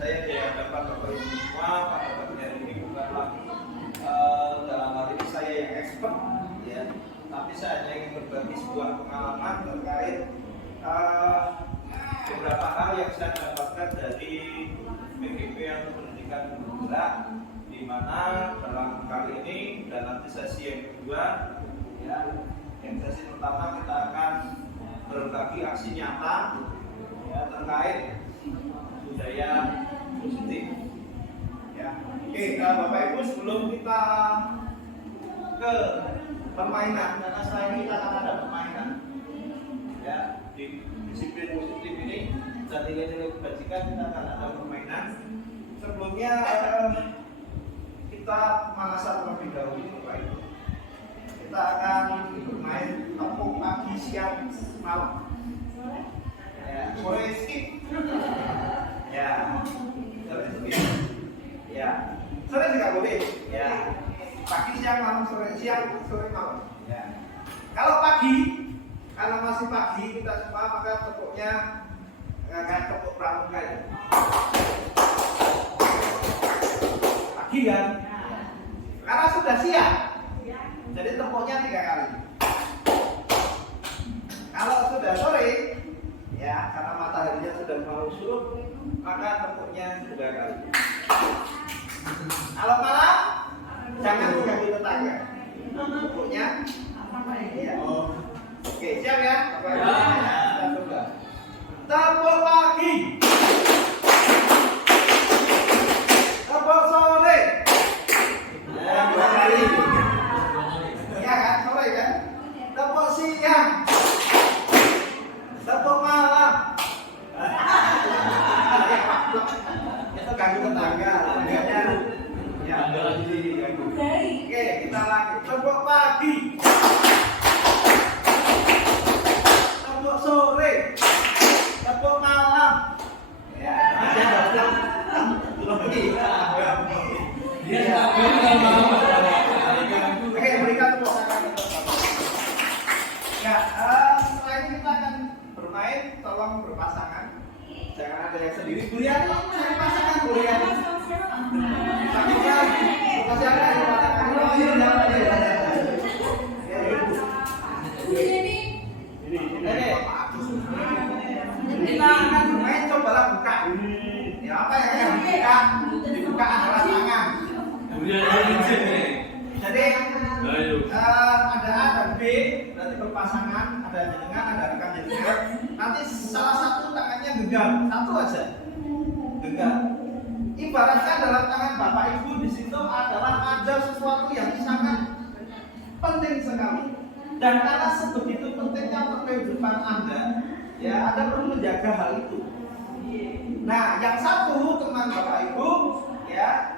saya di hadapan Bapak Ibu semua pada pagi hari ini bukanlah dalam hal ini saya yang expert, ya, tapi saya hanya ingin berbagi sebuah pengalaman terkait beberapa hal yang saya dapatkan dari PGP atau pendidikan bergerak, di mana dalam kali ini dan nanti sesi yang kedua, ya, yang sesi pertama kita akan berbagi aksi nyata, ya, terkait budaya positif. Ya. Oke, Bapak Ibu, sebelum kita ke permainan, karena setelah ini kita akan ada permainan, ya, di disiplin positif ini dan nilai-nilai kebajikan kita akan ada permainan. Sebelumnya kita pemanasan terlebih dahulu, Bapak Ibu. Kita akan bermain tepung pagi, siang, malam. Ya, sore skip. Ya, sore skip. Ya, sore juga boleh. Ya, pagi, siang, malam, sore, siang, sore, malam. Ya. Kalau pagi, kalau masih pagi kita semua, maka tepuknya kayak tepuk pramuka ya. Pagi kan? Karena sudah siang, jadi tepuknya 3 kali. Kalau sudah sore, ya, karena mataharinya sudah mau surut, maka tepuknya 2 kali. Kalau malam, jangan mengganggu tetangga. Tepuknya, ya. Oke, siap ya? Kita coba. Tepuk pagi, tepuk sore. Ya, 2 kali. Ya kan, sore kan? Tepuk siang, tepuk malam. Itu ganggu tetangga, tetangganya. Ya, ganggu. Oke, kita lagi. Tepuk pagi, tepuk sore, tepuk malam. Ya, oke, berikan tepuk tangan. Ya, setelah ini kita akan bermain, tolong berpasangan. Jangan ada yang sendiri. Bulian, cari pasangan bulian. Tapi kan, masih ada yang pasangan. Kita akan bermain, cobalah buka. Ya, apa yang akan dibuka? Dibuka adalah tangan. Jadi ada A dan B, berarti berpasangan, ada jenengan, ada rekan jenengan. Nanti salah satu tangannya genggam, satu aja genggam. Ibaratkan dalam tangan Bapak Ibu di situ adalah ada sesuatu yang sangat penting sekali. Dan karena sebegitu pentingnya untuk kehidupan Anda, ya, Anda perlu menjaga hal itu. Nah, yang satu teman Bapak Ibu, ya,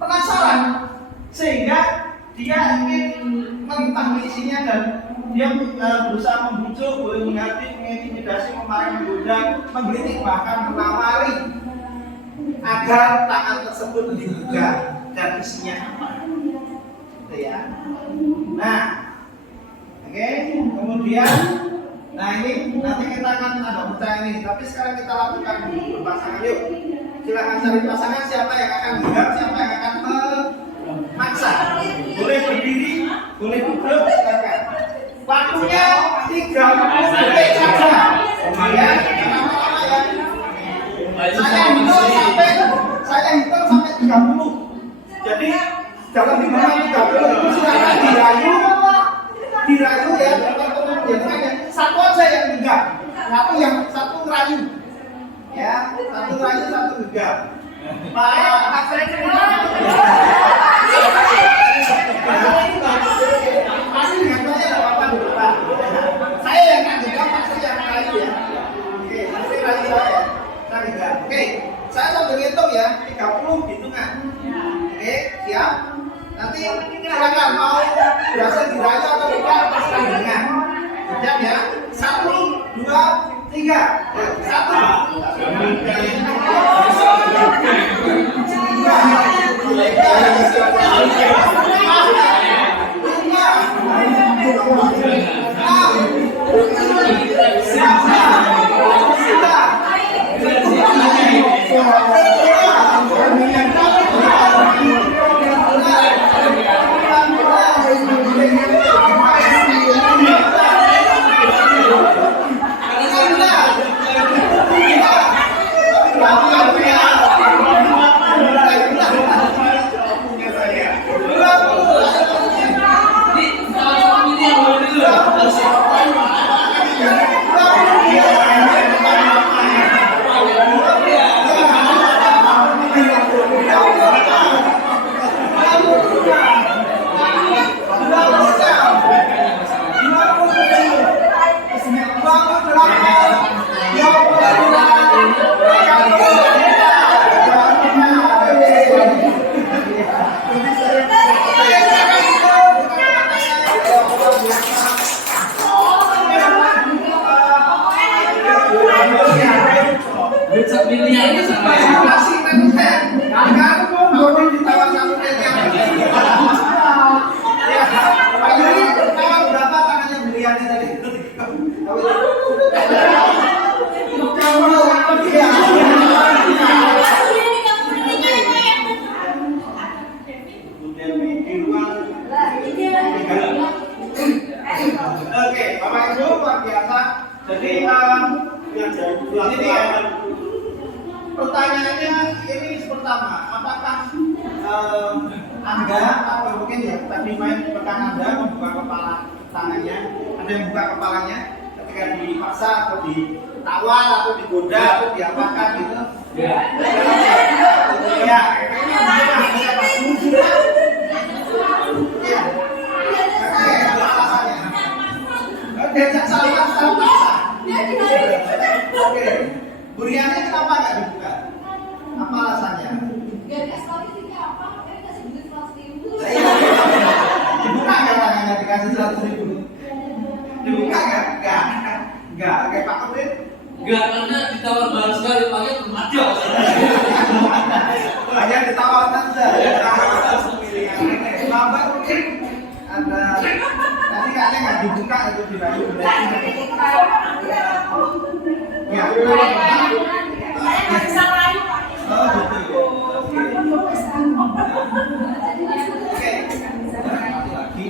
penasaran sehingga dia ingin mengetahui isinya dan dia berusaha membujuk, boleh menghati, mengintimidasi, memarahi, menggoda, menggelitik, bahkan menawari agar tangan tersebut dibuka dan isinya apa. Gitu ya. Nah, oke, kemudian, nah ini nanti kita akan ada percaya ini, tapi sekarang kita lakukan berpasangan. Yuk, silakan cari pasangan, siapa yang akan genggam, siapa yang akan memaksa. Boleh berdiri, boleh duduk, silakan. Waktunya 30 detik saja. Ya, saya hitung sampai 30. Jadi dalam hitungan 30 itu silakan dirayu ya. Satu aja yang genggam, satu ngerayu. Ya, satu ngerayu, satu genggam. Pak, saya pasti gantonya enggak apa-apa dulu, Pak. Saya yang akan genggam, pasti yang ngerayu ya. Oke, pasti ngerayu saya. Saya genggam. Oke, saya sambil ngitung ya, 30 hitungan. Oke, siap? Nanti silakan mau berhasil dirayu atau tidak, terserah dengan. Siap ya? 1, 2, 3. 1, 2, 3. Pilihannya sama. Kasih tempe. Kamu mau ditawar satu tempe. Ya, Pak Yuri, tawar berapa tangannya beliannya tadi? Oke, Bapak Ibu luar biasa. Jadi ini ya, pertanyaannya ini pertama, apakah Anda atau mungkin ya tadi main rekan Anda membuka kepala tangannya, ada yang buka kepalanya ketika dipaksa atau ditawar atau digoda atau diapakan gitu? Ya. Ya. Diajak salah paksa. Oke. Buriannya kenapa nggak dibuka? Apa alasannya? Gak kasih tahu isinya apa, makanya kasih duit 100.000. Dibuka nggak tangannya dikasih 100.000? Dibuka nggak? Nggak. Kayak Pak Kudin? Enggak, karena ditawar mahal sekali, makanya belum ada. Hanya ditawar saja. Bapak mungkin ada tadi kayaknya nggak dibuka itu dirayu berarti. Ya. Saya nggak bisa layu, Pak. Oh gitu. Oke. Lagi.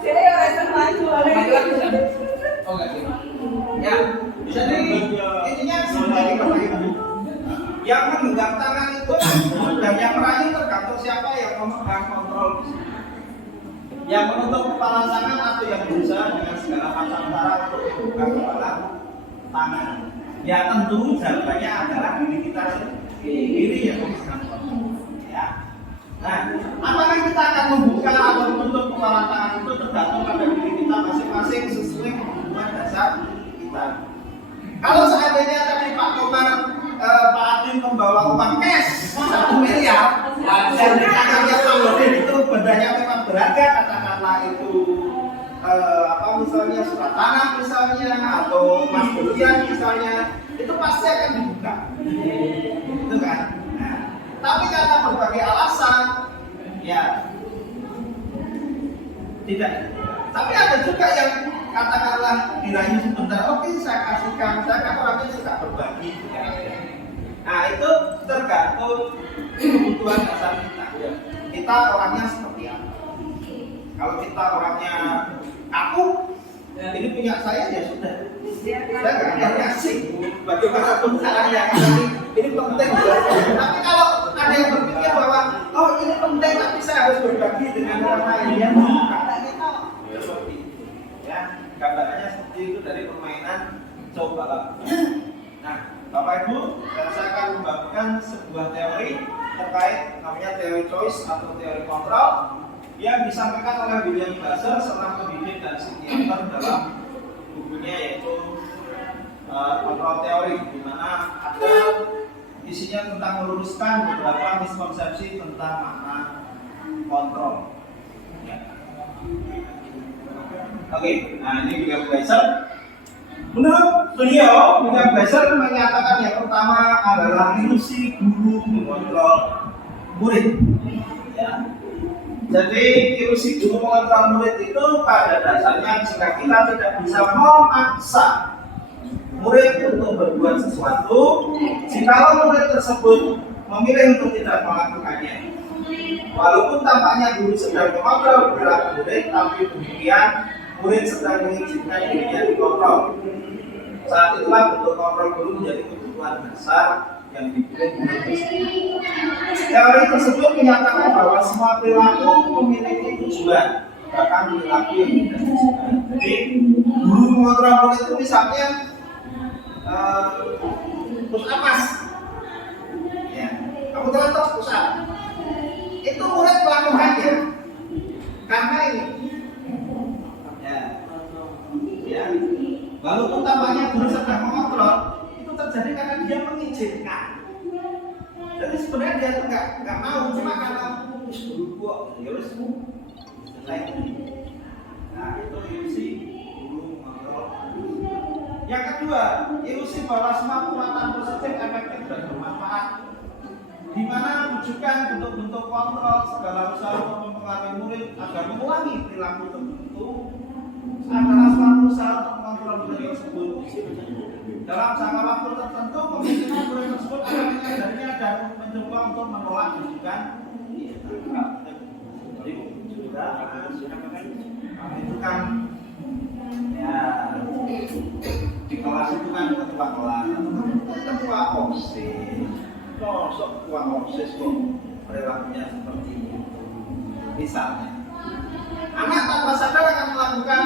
Jadi orang yang layu. Oh enggak gitu. Ya, jadi intinya sebenarnya Bapak Ibu, yang menggenggam tangan itu dan yang merayu tergantung siapa yang memegang kontrol. Yang menutup kepala tangan atau yang berusaha dengan segala macam cara untuk membuka kepala tangan. Ya tentu jawabannya adalah diri kita sendiri yang memegang kontrol. Ya. Nah, apakah kita akan membuka atau menutup kepala tangan itu tergantung pada diri kita masing-masing sesuai kebutuhan dasar kita. Kalau seandainya tadi Pak Komar, Pak Adin membawa uang cash 1 miliar dan di tangannya Pak Nurdin itu bendanya memang berharga, katakanlah itu misalnya surat tanah misalnya atau emas berlian misalnya, itu pasti akan dibuka, itu kan? Nah, tapi karena berbagai alasan, ya tidak. Tapi ada juga yang katakanlah dirayu sebentar, oke saya kasihkan, saya kan orangnya suka berbagi. Nah itu tergantung kebutuhan dasar kita. Kita orangnya seperti apa? Kalau kita orangnya aku, ini punya saya ya sudah. Saya nggak akan kasih. Bagaimana pun caranya, ini penting. Tapi kalau ada yang berpikir bahwa oh ini penting, tapi saya harus berbagi dengan orang lain, ya seperti ya gambarannya seperti itu dari permainan coba lakukan. Nah, Bapak Ibu, saya akan membagikan sebuah teori terkait namanya teori choice atau teori kontrol yang disampaikan oleh William Glasser, seorang pendidik dan psikiater dalam bukunya yaitu kontrol teori, di mana ada isinya tentang meluruskan beberapa miskonsepsi tentang makna kontrol. Ya. Oke, nah ini William Glasser. Menurut beliau, William Glasser menyatakan yang pertama adalah ilusi guru mengontrol murid. Ya. Jadi ilusi guru mengontrol murid itu pada dasarnya jika kita tidak bisa memaksa murid untuk berbuat sesuatu, jika murid tersebut memilih untuk tidak melakukannya, walaupun tampaknya guru sedang mengontrol perilaku murid, tapi demikian murid sedang mengizinkan dirinya dikontrol. Saat itulah bentuk kontrol guru menjadi kebutuhan dasar yang dipilih murid tersebut. Teori tersebut menyatakan bahwa semua perilaku memiliki tujuan, bahkan perilaku yang tidak tujuan. Jadi guru mengontrol murid itu misalnya push up mas, ya, kamu terus push up. Itu murid melakukannya karena ini. Ya, walaupun tampaknya guru sedang mengontrol, itu terjadi karena dia mengizinkan. Jadi sebenarnya dia tuh nggak mau, cuma karena guru gua, ya harus selesai. Nah itu ilusi guru mengontrol. Yang kedua kedua, ilusi bahwa semua kekuatan positif efektif dan bermanfaat, di mana bujukan bentuk-bentuk kontrol segala usaha untuk mempengaruhi murid agar mengulangi perilaku tertentu adalah suatu usaha untuk mengontrol murid tersebut. Dalam jangka waktu tertentu, kemungkinan murid tersebut akan menyadarinya dan mencoba untuk menolak bujukan. Jadi itu kan ya di kelas itu kan ketua kelas, ketua OSIS. Kok ketua OSIS kok perilakunya seperti itu? Misalnya, anak tanpa sadar akan melakukan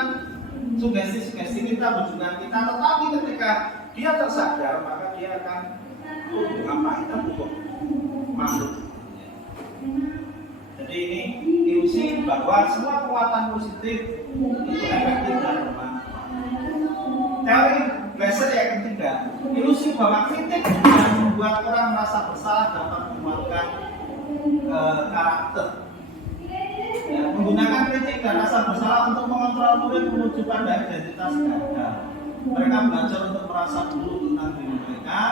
sugesti-sugesti kita, bujukan kita, tetapi ketika dia tersadar maka dia akan ngapain aku kok masuk. Jadi ini ilusi bahwa semua kekuatan positif itu efektif dan bermanfaat. Teori Glaser yang ketiga, ilusi bahwa kritik yang membuat orang merasa bersalah dapat menguatkan karakter. Ya, menggunakan kritik dan rasa bersalah untuk mengontrol murid menuju pada identitas gagal. Mereka belajar untuk merasa dulu tentang diri mereka.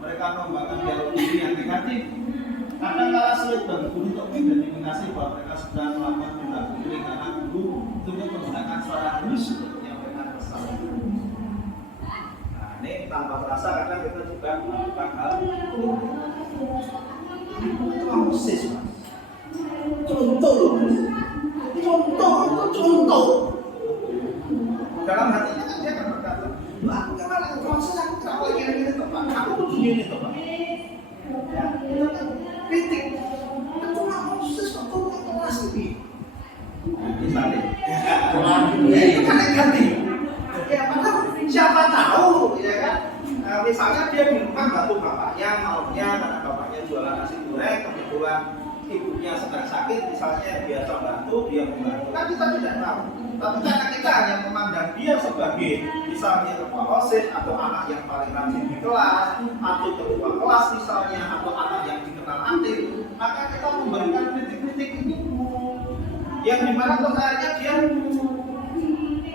Mereka mengembangkan dialog diri yang negatif. Kadang-kala sulit bagi guru untuk mengidentifikasi bahwa mereka sedang melakukan perilaku diri karena guru untuk menggunakan suara halus yang mereka bersalah. Nah, ini tanpa terasa kadang kita juga melakukan hal itu. OSIS, Mas. Contoh loh, contoh. Dalam hatinya kan dia akan berkata, aku gimana proses aku kalau gini Pak, aku tuh gini Pak. Ya, itu kan kritik. Itu nggak proses waktu kelas ini. Misalnya, itu kan negatif. Ya, padahal siapa tahu, ya kan? Misalnya dia di rumah bantu bapaknya, maunya karena bapaknya jualan nasi goreng, kebetulan ibunya sedang sakit, misalnya biasa bantu, dia membantu. Kan kita tidak tahu. Tapi karena kita hanya memandang dia sebagai misalnya ketua OSIS atau anak yang paling rajin di kelas, atau ketua kelas misalnya, atau anak yang dikenal aktif, maka kita memberikan kritik-kritik ini. Yang dimana terkadangnya dia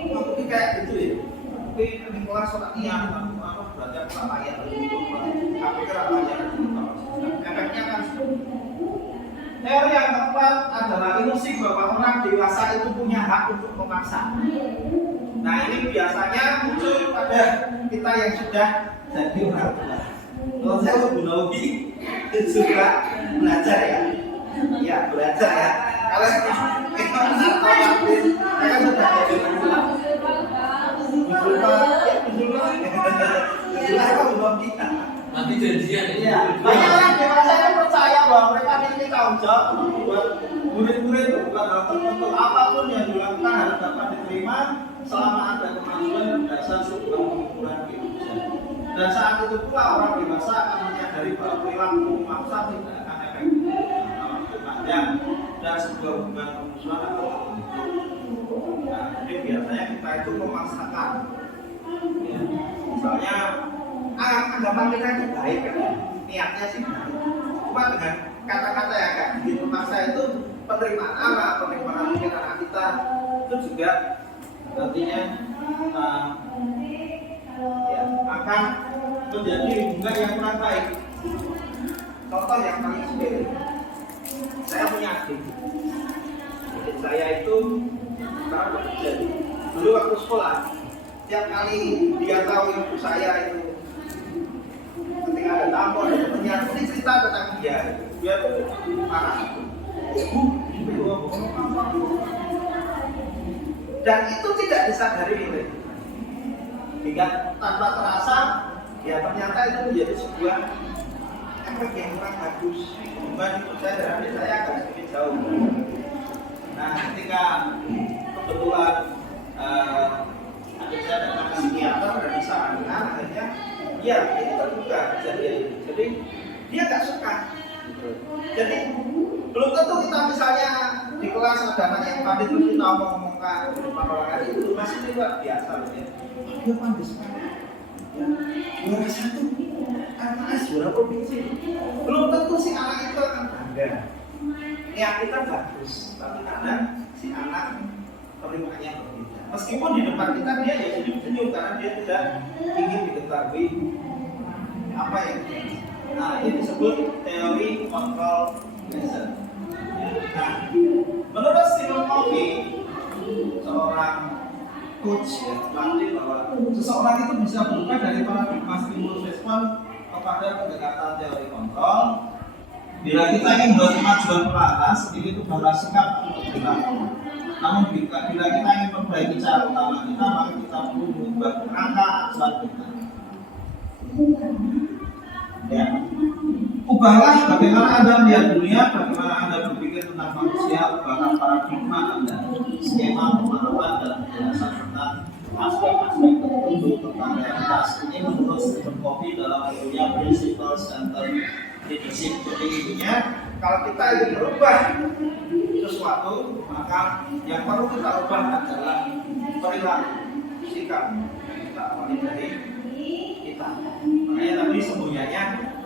mungkin kayak gitu ya. Mungkin di kelas sholat niat, belajar sama ayat itu, aku kira belajar itu. Efeknya kan teori yang keempat adalah ilusi bahwa orang dewasa itu punya hak untuk memaksa. Nah, ini biasanya muncul pada kita yang sudah jadi orang tua. Kalau saya Bunawi suka belajar ya. Ya, belajar ya. Kalau kita saya sudah jadi orang tua. Nanti janjian ya. Banyak orang dewasa yang percaya bahwa mereka memiliki tanggung jawab untuk membuat murid-murid bukan hal tertentu apapun yang dilakukan harus dapat diterima selama ada kemajuan dasar sebuah pengukuran kehidupan. Dan saat itu pula orang dewasa akan menyadari bahwa perilaku memaksa tidak akan efektif dalam waktu panjang dan sebuah hubungan permusuhan atau tertentu. Nah, jadi biasanya kita itu memaksakan. Ya. Misalnya anggapan kita itu baik kan, niatnya sih baik. Cuma dengan kata-kata yang agak bikin memaksa itu penerimaan anak kita itu juga nantinya ya, akan menjadi hubungan yang kurang baik. Contoh yang paling sendiri, saya punya adik saya itu sekarang bekerja dulu waktu sekolah. Tiap kali dia tahu ibu saya itu ketika ada tamu ada temannya, ini cerita tentang dia tuh marah. Dan itu tidak disadari oleh hingga tanpa terasa ya ternyata itu menjadi sebuah efek yang kurang bagus. Hubungan itu saya dan adik saya agak sedikit jauh. Nah, ketika kebetulan adik saya datang ke psikiater dan disarankan, akhirnya ya itu terbuka kejadian itu. Jadi dia nggak suka. Jadi belum tentu kita misalnya di kelas ada anak yang pandai terus kita ngomongkan depan orang itu masih luar biasa loh ya. Dia pandai sekali. Ya, juara satu, MAS juara provinsi. Belum tentu si anak itu akan bangga. Niat kita bagus, tapi kadang si anak perilakunya berbeda. Meskipun di depan kita dia ya senyum-senyum karena dia tidak ingin diketahui apa yang terjadi. Nah, ini disebut teori kontrol pressure. Nah, menurut Stephen Covey, seorang coach ya, pelatih bahwa seseorang itu bisa berubah dari paradigma stimulus respon kepada pendekatan teori kontrol. Bila kita ingin membuat kemajuan pelatih, itu adalah sikap untuk perilaku. Namun bila kita ingin memperbaiki cara utama kita, maka kita perlu mengubah kerangka acuan kita. Ya. Ubahlah bagaimana Anda melihat dunia, bagaimana Anda berpikir tentang manusia, ubahlah paradigma Anda, skema pemahaman dan penjelasan tentang aspek-aspek tertentu tentang realitas. Ini menurut Stephen Covey dalam bukunya Principles Center Leadership. Jadi intinya, kalau kita ingin berubah sesuatu, maka yang perlu kita ubah adalah perilaku, sikap kita awali dari kita. Makanya tadi semuanya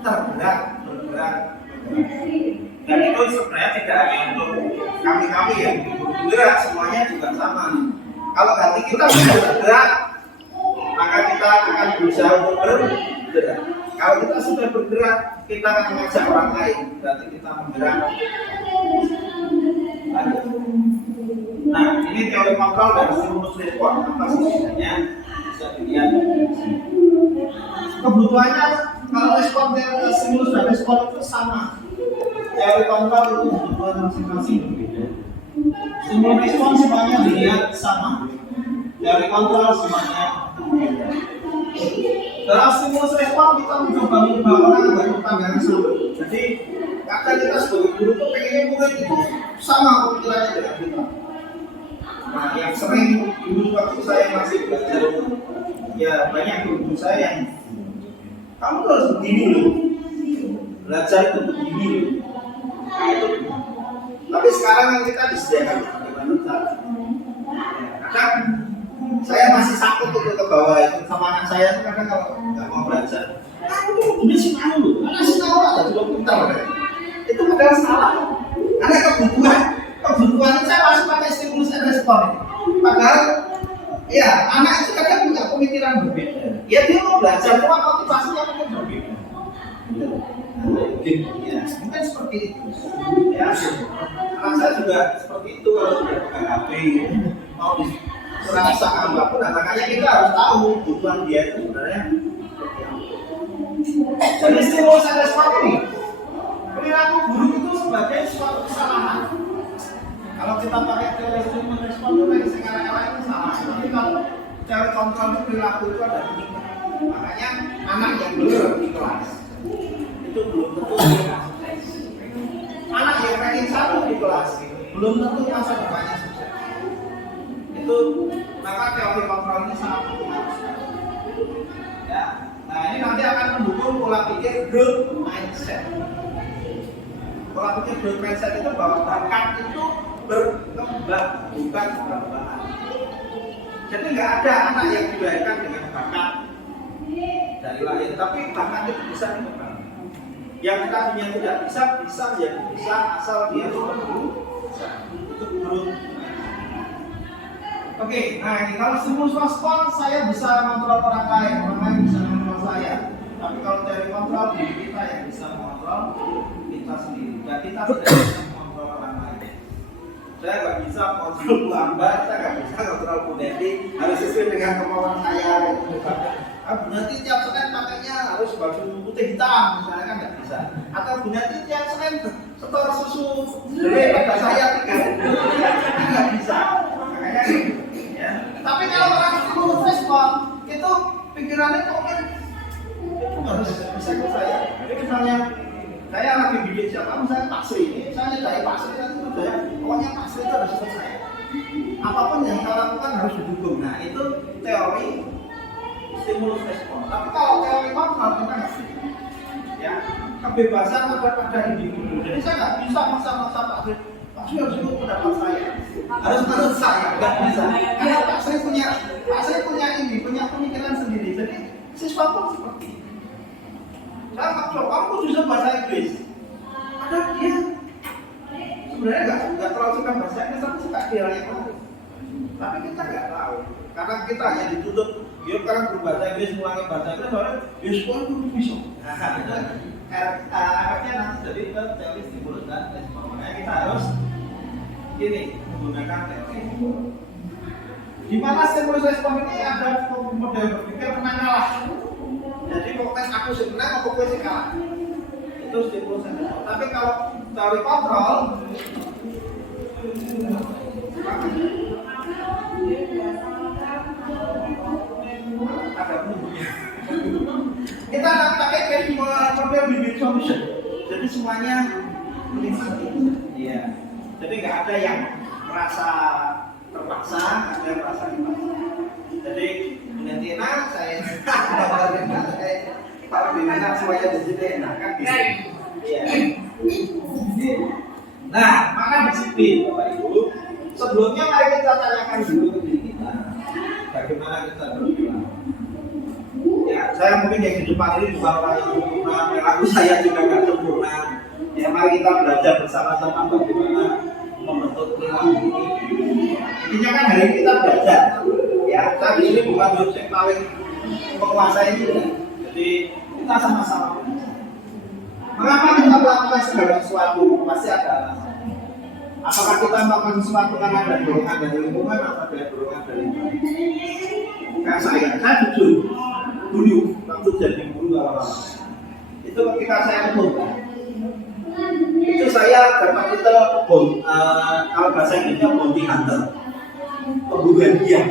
bergerak. Dan itu sebenarnya tidak hanya untuk kami yang bergerak, semuanya juga sama. Kalau hati kita sudah bergerak, maka kita akan berusaha untuk bergerak. Kalau kita sudah bergerak, kita akan mengajak orang lain, berarti kita bergerak. Nah, ini teori kontrol dan stimulus respon. Apa sih sebenarnya? Bisa dilihat. Kebutuhannya kalau respon stimulus dan respon itu sama. Teori kontrol itu kebutuhan masing-masing berbeda. Stimulus respon semuanya dilihat sama. Teori kontrol semuanya berbeda. Dalam stimulus respon kita mencoba mengubah orang agar berpandangan sama. Jadi kadang kita sebagai guru tuh pengennya murid itu sama pemikirannya dengan kita. Nah, yang sering dulu waktu saya masih belajar, ya banyak guru saya yang kamu tuh harus begini loh, belajar itu begini loh. Nah, itu. Tapi sekarang yang kita disediakan bagaimana cara? Kadang saya masih takut untuk ke bawah itu sama anak saya itu kadang kalau nggak mau belajar. Ini sih malu, anak sih tahu ada juga pintar. Itu padahal salah. Karena kebutuhan saya masih pakai stimulus dan respon. Padahal ya anak itu kadang punya pemikiran berbeda. Ya dia mau belajar, cuma motivasinya mungkin berbeda. Ya, mungkin seperti itu. Ya, anak saya juga seperti itu kalau sudah buka HP, mau serasa apapun. Nah, makanya kita harus tahu kebutuhan dia itu sebenarnya seperti apa. Jadi stimulus dan respon ini, perilaku buruk itu sebagai suatu kesalahan. Kalau kita pakai teori stimulus respon itu sekarang itu salah. Tapi kalau teori kontrol itu perilaku itu ada peningkatan. Makanya anak yang belum di kelas itu belum tentu sukses. Anak yang ranking 1 di kelas belum tentu masa depannya sukses. Itu maka teori kontrol ini sangat penting. Ya. Nah, ini nanti akan mendukung pola pikir growth mindset. Pola pikir growth mindset itu bahwa bakat itu berkembang, bukan berkembang. Jadi nggak ada anak yang dilahirkan dengan bakat dari lahir, tapi bakat itu bisa dikembangkan. Yang tadinya tidak bisa menjadi bisa asal dia berusaha. Itu growth. Oke, nah ini kalau stimulus respon saya bisa mengontrol orang lain bisa mengontrol saya. Tapi kalau teori kontrol diri kita yang bisa mengontrol kita sendiri. Dan kita tidak bisa mengontrol orang lain. Saya nggak bisa mengontrol Bu Ambar, saya nggak bisa mengontrol Bu Neti, harus sesuai dengan kemauan saya. Bu Neti tiap Senin pakainya harus baju putih hitam, misalnya kan nggak bisa. Atau Bu Neti tiap Senin setor susu dari pada saya 3, nggak bisa. Makanya ya. Tapi kalau orang stimulus respon itu pikirannya kok kan itu harus bisa ke saya. Jadi misalnya saya lagi bikin siapa, misalnya Pasri ini, saya dari Pasri dan itu ya, pokoknya Pasri itu harus ikut saya. Apapun yang saya lakukan harus didukung. Nah itu teori stimulus respon. Tapi kalau teori kontrol kita nggak bisa. Ya, kebebasan ada pada individu. Jadi saya nggak bisa maksa-maksa Pasri. Pasri harus ikut pendapat saya. Harus menurut saya nggak bisa. Karena Pasri punya ini, punya pemikiran sendiri. Jadi siswa pun seperti itu. Saya maksa, kamu bisa bahasa Inggris. Padahal dia sebenarnya nggak terlalu suka bahasa Inggris, tapi suka dia yang lain. Tapi kita nggak tahu, karena kita hanya dituntut, yuk sekarang berbahasa Inggris, mengulangi bahasa Inggris, baru yuk sekolah itu bisa. Nah, itu efeknya nanti jadi ke teori stimulus dan respon. Makanya kita harus ini menggunakan teori. Di mana stimulus respon ini ada model berpikir menang kalah. Jadi pokoknya aku sih menang, aku sih kalah. Itu stimulus respon. Tapi kalau teori kontrol ada bumbunya. Kita pakai kayak model win-win solution. Jadi semuanya menikmati. Iya. Jadi nggak ada yang merasa terpaksa, ada yang merasa dipaksa. Jadi Valentina saya kalau diminta semuanya jadi enak kan gitu. Iya. Nah, maka disiplin Bapak Ibu. Sebelumnya mari kita tanyakan dulu ke diri kita, bagaimana kita berjuang. Ya, saya mungkin yang di depan ini bukan orang yang sempurna, perilaku saya juga nggak sempurna. Ya, mari kita belajar bersama-sama bagaimana membentuk perilaku ini. Intinya kan hari ini kita belajar. Ya, tapi ini bukan dosen paling menguasai itu. Jadi kita sama-sama belajar. Mengapa kita melakukan segala sesuatu? Pasti ada alasan. Apakah kita melakukan sesuatu karena ada dorongan dari lingkungan atau ada dorongan dari Tuhan? Kayak saya jujur dulu waktu jadi guru awal-awal. Itu ketika saya mencoba, itu saya dapat titel kalau bahasa Inggrisnya bounty hunter, pemburu hadiah.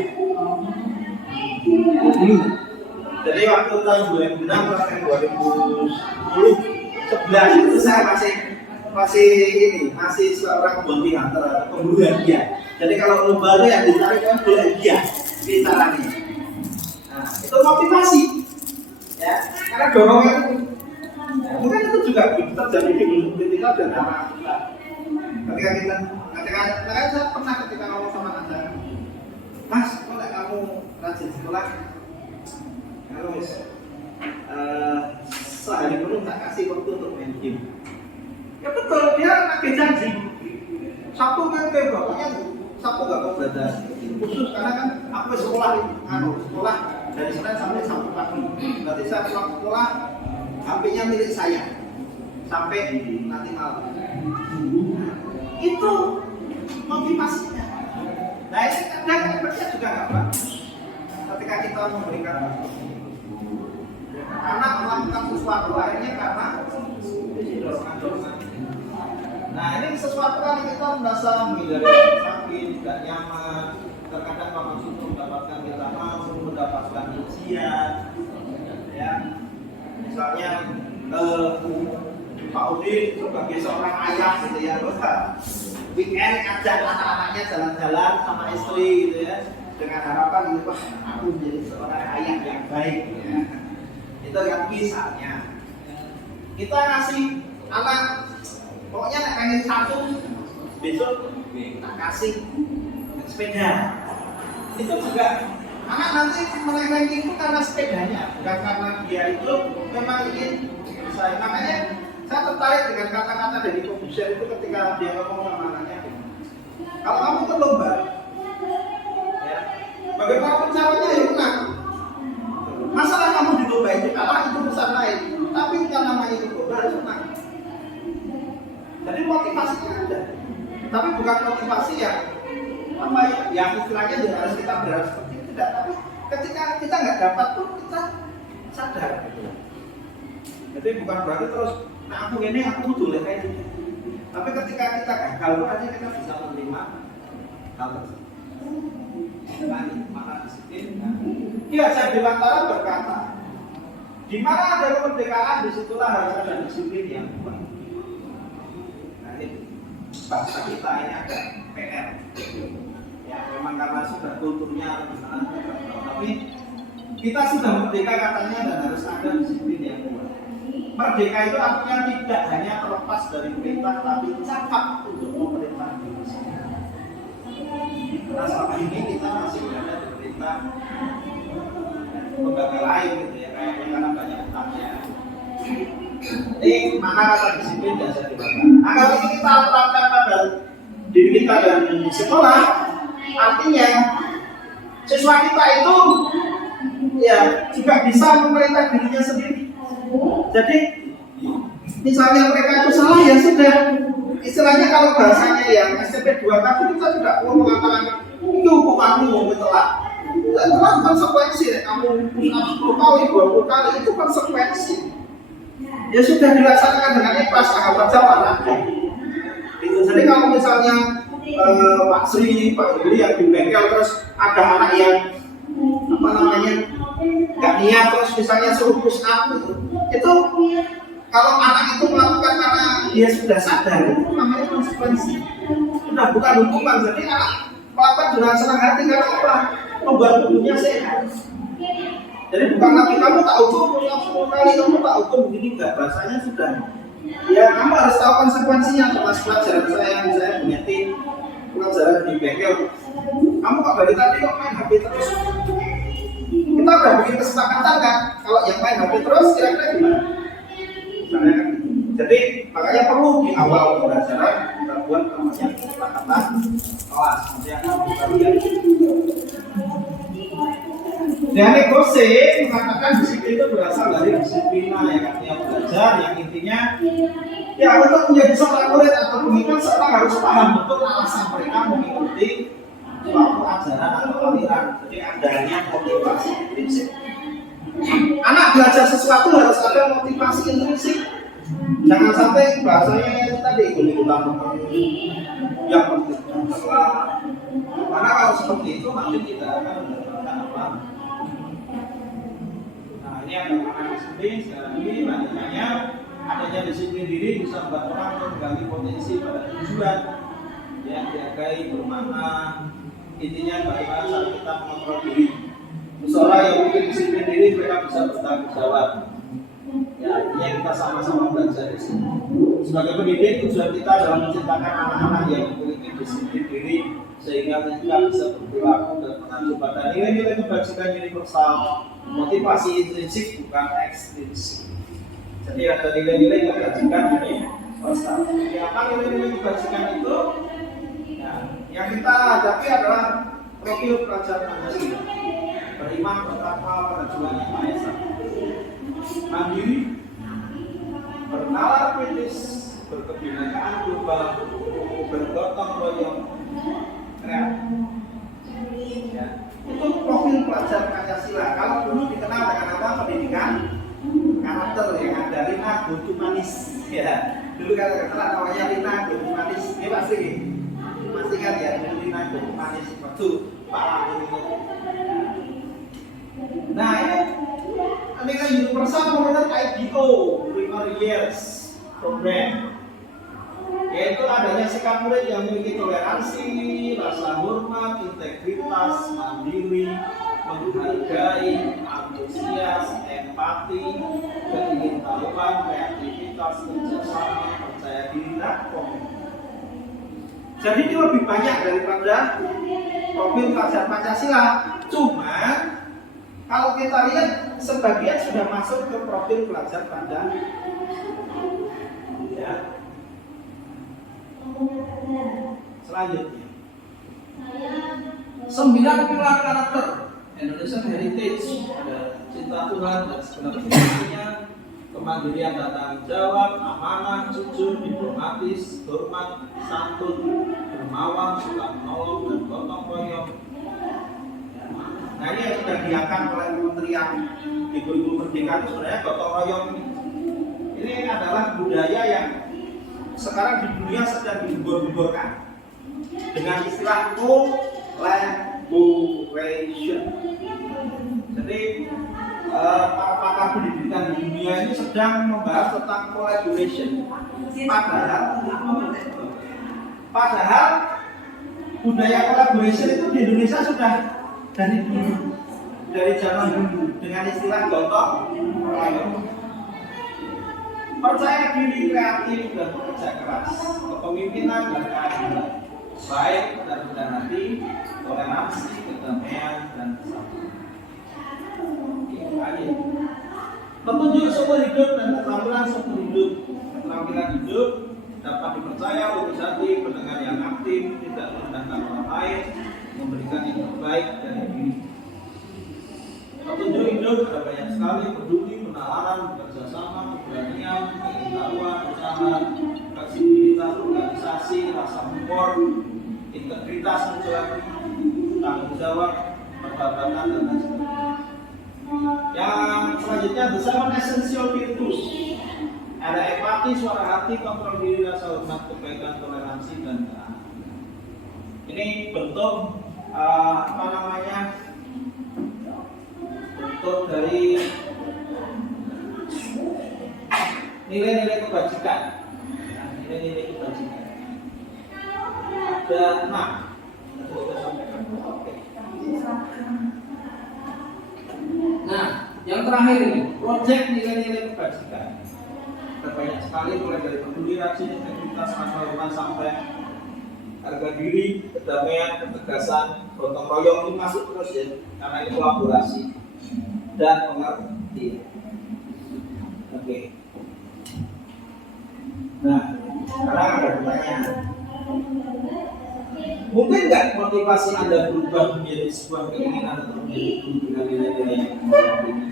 Jadi waktu tahun 2006 sampai 2010 11 itu saya masih seorang bounty hunter atau pemburu hadiah. Jadi kalau lomba yang dicari kan boleh hadiah di caranya. Nah, itu motivasi, ya, karena dorongan itu. Ya, mungkin itu juga terjadi di politika dan anak kita. Ketika saya pernah ketika ngomong sama Anda, Mas, kalau kamu rajin sekolah, kalau sehari penuh tak kasih waktu untuk main game. Ya betul, dia pakai janji. Sabtu kan kayak bapaknya, Sabtu gak mau belajar khusus karena kan aku sekolah dari Senin sampai Sabtu pagi. Berarti saya pulang sekolah, HP-nya milik saya sampai nanti malam. Itu motivasinya. Nah ini kadang efeknya juga nggak bagus ketika kita memberikan karena melakukan sesuatu akhirnya karena dorongan. Nah ini sesuatu kan kita merasa menghindari sakit, tidak nyaman. Terkadang Pak Maksud mendapatkan kita langsung mendapatkan ujian, ya. Misalnya Pak Udin sebagai seorang ayah gitu ya, weekend ngajak anak-anaknya jalan-jalan sama istri gitu ya, dengan harapan gitu, aku menjadi seorang ayah yang baik. Ya. Itu yang misalnya kita ngasih anak pokoknya nak pengen satu besok kita kasih sepeda. Itu juga anak nanti mengenai itu karena sepedanya, bukan karena dia itu memang ingin saya. Makanya saya tertarik dengan kata-kata dari produser itu ketika dia ngomong sama anaknya, kalau kamu itu lomba, ya, bagaimanapun caranya ya menang. Masalah kamu di lomba itu kalah itu urusan lain, tapi yang namanya itu lomba harus menang. Jadi motivasinya ada, tapi bukan motivasi yang apa ya istilahnya harus kita berharap seperti itu tidak. Tapi ketika kita nggak dapat pun kita sadar. Gitu. Jadi bukan berarti terus, nah aku ini aku boleh kayak gitu. Tapi ketika kita gagal aja kita bisa menerima hal tersebut. Maka disiplin. Iya, saya Dewantara berkata, di mana ada kemerdekaan disitulah harus ada disiplin yang kuat. Nah ini bangsa kita ini ada PR. Ya memang karena sudah kulturnya tapi kita sudah merdeka katanya dan harus ada disiplin yang kuat. Merdeka itu artinya tidak hanya terlepas dari perintah tapi cakap untuk memerintah diri sendiri. Karena selama ini kita masih berada di perintah lembaga lain gitu ya, kayaknya karena banyak utangnya. Ini maka kata disiplin dan sertifikat. Nah kalau ini kita terapkan pada diri kita dan di sekolah, Artinya siswa kita itu ya juga bisa memerintah dirinya sendiri. Jadi misalnya mereka itu salah ya sudah, istilahnya kalau bahasanya yang SMP 2 tadi kita tidak perlu mengatakan itu hukumanmu telat. Telat konsekuensi, kamu push-up 10 kali, 20 kali itu konsekuensi. Ya sudah dilaksanakan dengan ikhlas, sahabat jawab. Jadi kalau misalnya Pak Sri, Pak Juli yang di bengkel terus ada anak yang nggak niat terus misalnya suruh push up itu kalau anak itu melakukan karena dia sudah sadar itu namanya konsekuensi, sudah bukan hukuman. Jadi anak melakukan dengan senang hati karena apa? Membuat tubuhnya sehat. Jadi bukan lagi kamu tak ukur 10 kali, kamu tak ukur begini, enggak, bahasanya sudah ya kamu harus tahu konsekuensinya. Termasuk pelajaran saya punya tim pelajaran di bengkel, kamu kok dari tadi kok main HP terus, kita udah bikin kesepakatan kan kalau yang main HP terus kira-kira gimana. Jadi makanya perlu di awal pembelajaran kita buat namanya kesepakatan kelas. Nanti akan kita lihat. Dan Gose mengatakan disiplin itu berasal dari disiplina, yang artinya belajar, yang intinya ya untuk menjadi seorang murid atau pengikut seorang harus paham betul alasan mereka mengikuti suatu ajaran atau aliran. Jadi adanya motivasi prinsip. Anak belajar sesuatu harus ada motivasi intrinsik. Jangan sampai bahasanya itu tadi ikut-ikutan yang penting. Karena kalau seperti itu nanti tidak akan mendapatkan apa. Nah ini ada anak disiplin. Sekarang ini makanya adanya disiplin diri bisa membuat orang menggali potensi pada tujuan yang dihargai bermakna. Intinya bagaimana cara kita mengontrol diri. Seseorang yang bikin disiplin diri mereka bisa bertanggung jawab. Ya, artinya kita sama-sama belajar di sini. Sebagai pendidik, tujuan kita adalah menciptakan anak-anak yang memiliki disiplin diri sehingga mereka bisa berperilaku dan mengacu pada nilai-nilai kebajikan universal, motivasi intrinsik bukan ekstrinsik. Jadi ada nilai-nilai kebajikan universal. Apa nilai-nilai kebajikan itu? Ya, yang kita hadapi adalah profil pelajar Pancasila. Beriman, bertakwa pada Tuhan Yang Maha Esa. Mandiri, bernalar kritis, berkebinekaan global, bergotong royong, kreatif. Ya, itu profil pelajar Pancasila. Kalau dulu dikenal dengan apa? Pendidikan karakter yang ada Lina Gotu Manis. Ya, dulu kalau terkenal namanya Lina Gotu Manis. Ini pasti kan ya, Lina Gotu Manis. Waktu Pak Lampung itu. Nah ini nilai universal menurut IDO Primary Years Program, yaitu adanya sikap murid yang memiliki toleransi, rasa hormat, integritas, mandiri, menghargai, antusias, empati, keingintahuan, kreativitas, kerjasama, percaya diri, dan komitmen. Jadi ini lebih banyak daripada profil pelajar Pancasila. Cuma kalau kita lihat sebagian sudah masuk ke profil pelajar Pancasila. Ya. Selanjutnya 9 pilar karakter Indonesian Heritage. Ada cinta Tuhan dan segenap fungsinya, kemandirian dan tanggung jawab, amanah, jujur, diplomatis, hormat, santun, dermawan, suka menolong, dan gotong royong. Nah ini yang sudah diangkat oleh Kementerian di kurikulum pendidikan itu sebenarnya gotong royong ini adalah budaya yang sekarang di dunia sedang digembor-gemborkan dengan istilah collaboration. Jadi pakar pendidikan di dunia ini sedang membahas tentang collaboration. Padahal budaya collaboration itu di Indonesia sudah dari zaman dulu dengan istilah gotong royong. Percaya diri, kreatif, dan bekerja keras, kepemimpinan dan keadilan, baik dan rendah hati, toleransi, kedamaian, dan persatuan. Petunjuk seumur hidup dan keterampilan seumur hidup. Keterampilan hidup dapat dipercaya, lurus hati, pendengar yang aktif, tidak merendahkan orang lain, memberikan yang terbaik dari diri. Petunjuk hidup ada banyak sekali: peduli, penalaran, bekerja sama, keberanian, pengetahuan, usaha, fleksibilitas, organisasi, rasa humor, integritas, menjalani tanggung jawab, persahabatan, dan lain sebagainya. Yang selanjutnya the seven essential virtues. Ada empati, suara hati, kontrol diri, rasa hormat, kebaikan, toleransi, dan keadilan. Ini bentuk bentuk dari nilai-nilai kebajikan. Nilai-nilai kebajikan. Ada 6. Nah, yang terakhir ini, project nilai-nilai kebajikan. Banyak sekali, mulai dari peduli, rajin, integritas, rasa hormat, sampai harga diri, kedamaian, ketegasan, gotong royong, ini masuk terus ya, karena ini kolaborasi dan pengertian. Oke. Nah, sekarang ada pertanyaan. Mungkin nggak motivasi Anda berubah menjadi sebuah keinginan untuk hidup dengan nilai-nilai yang seperti ini?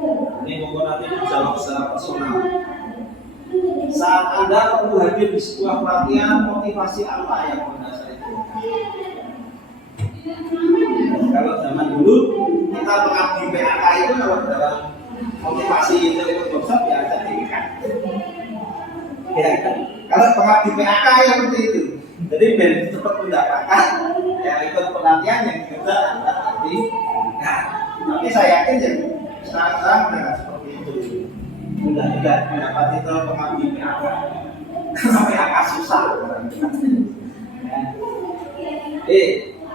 Ini mungkin nanti dijawab secara personal. Saat Anda perlu hadir di sebuah pelatihan, motivasi apa yang mendasari itu? Kalau zaman dulu kita mengabdi PAK itu, kalau dalam motivasi itu ikut workshop ya jadi kan. Ya kan? Kalau pengabdi PAK yang seperti itu. Jadi biar cepat mendapatkan ya ikut pelatihan yang kita nanti. Nah, tapi saya yakin ya sekarang sudah seperti itu. Sudah mendapat itu pengabdi PAK. Sampai agak susah.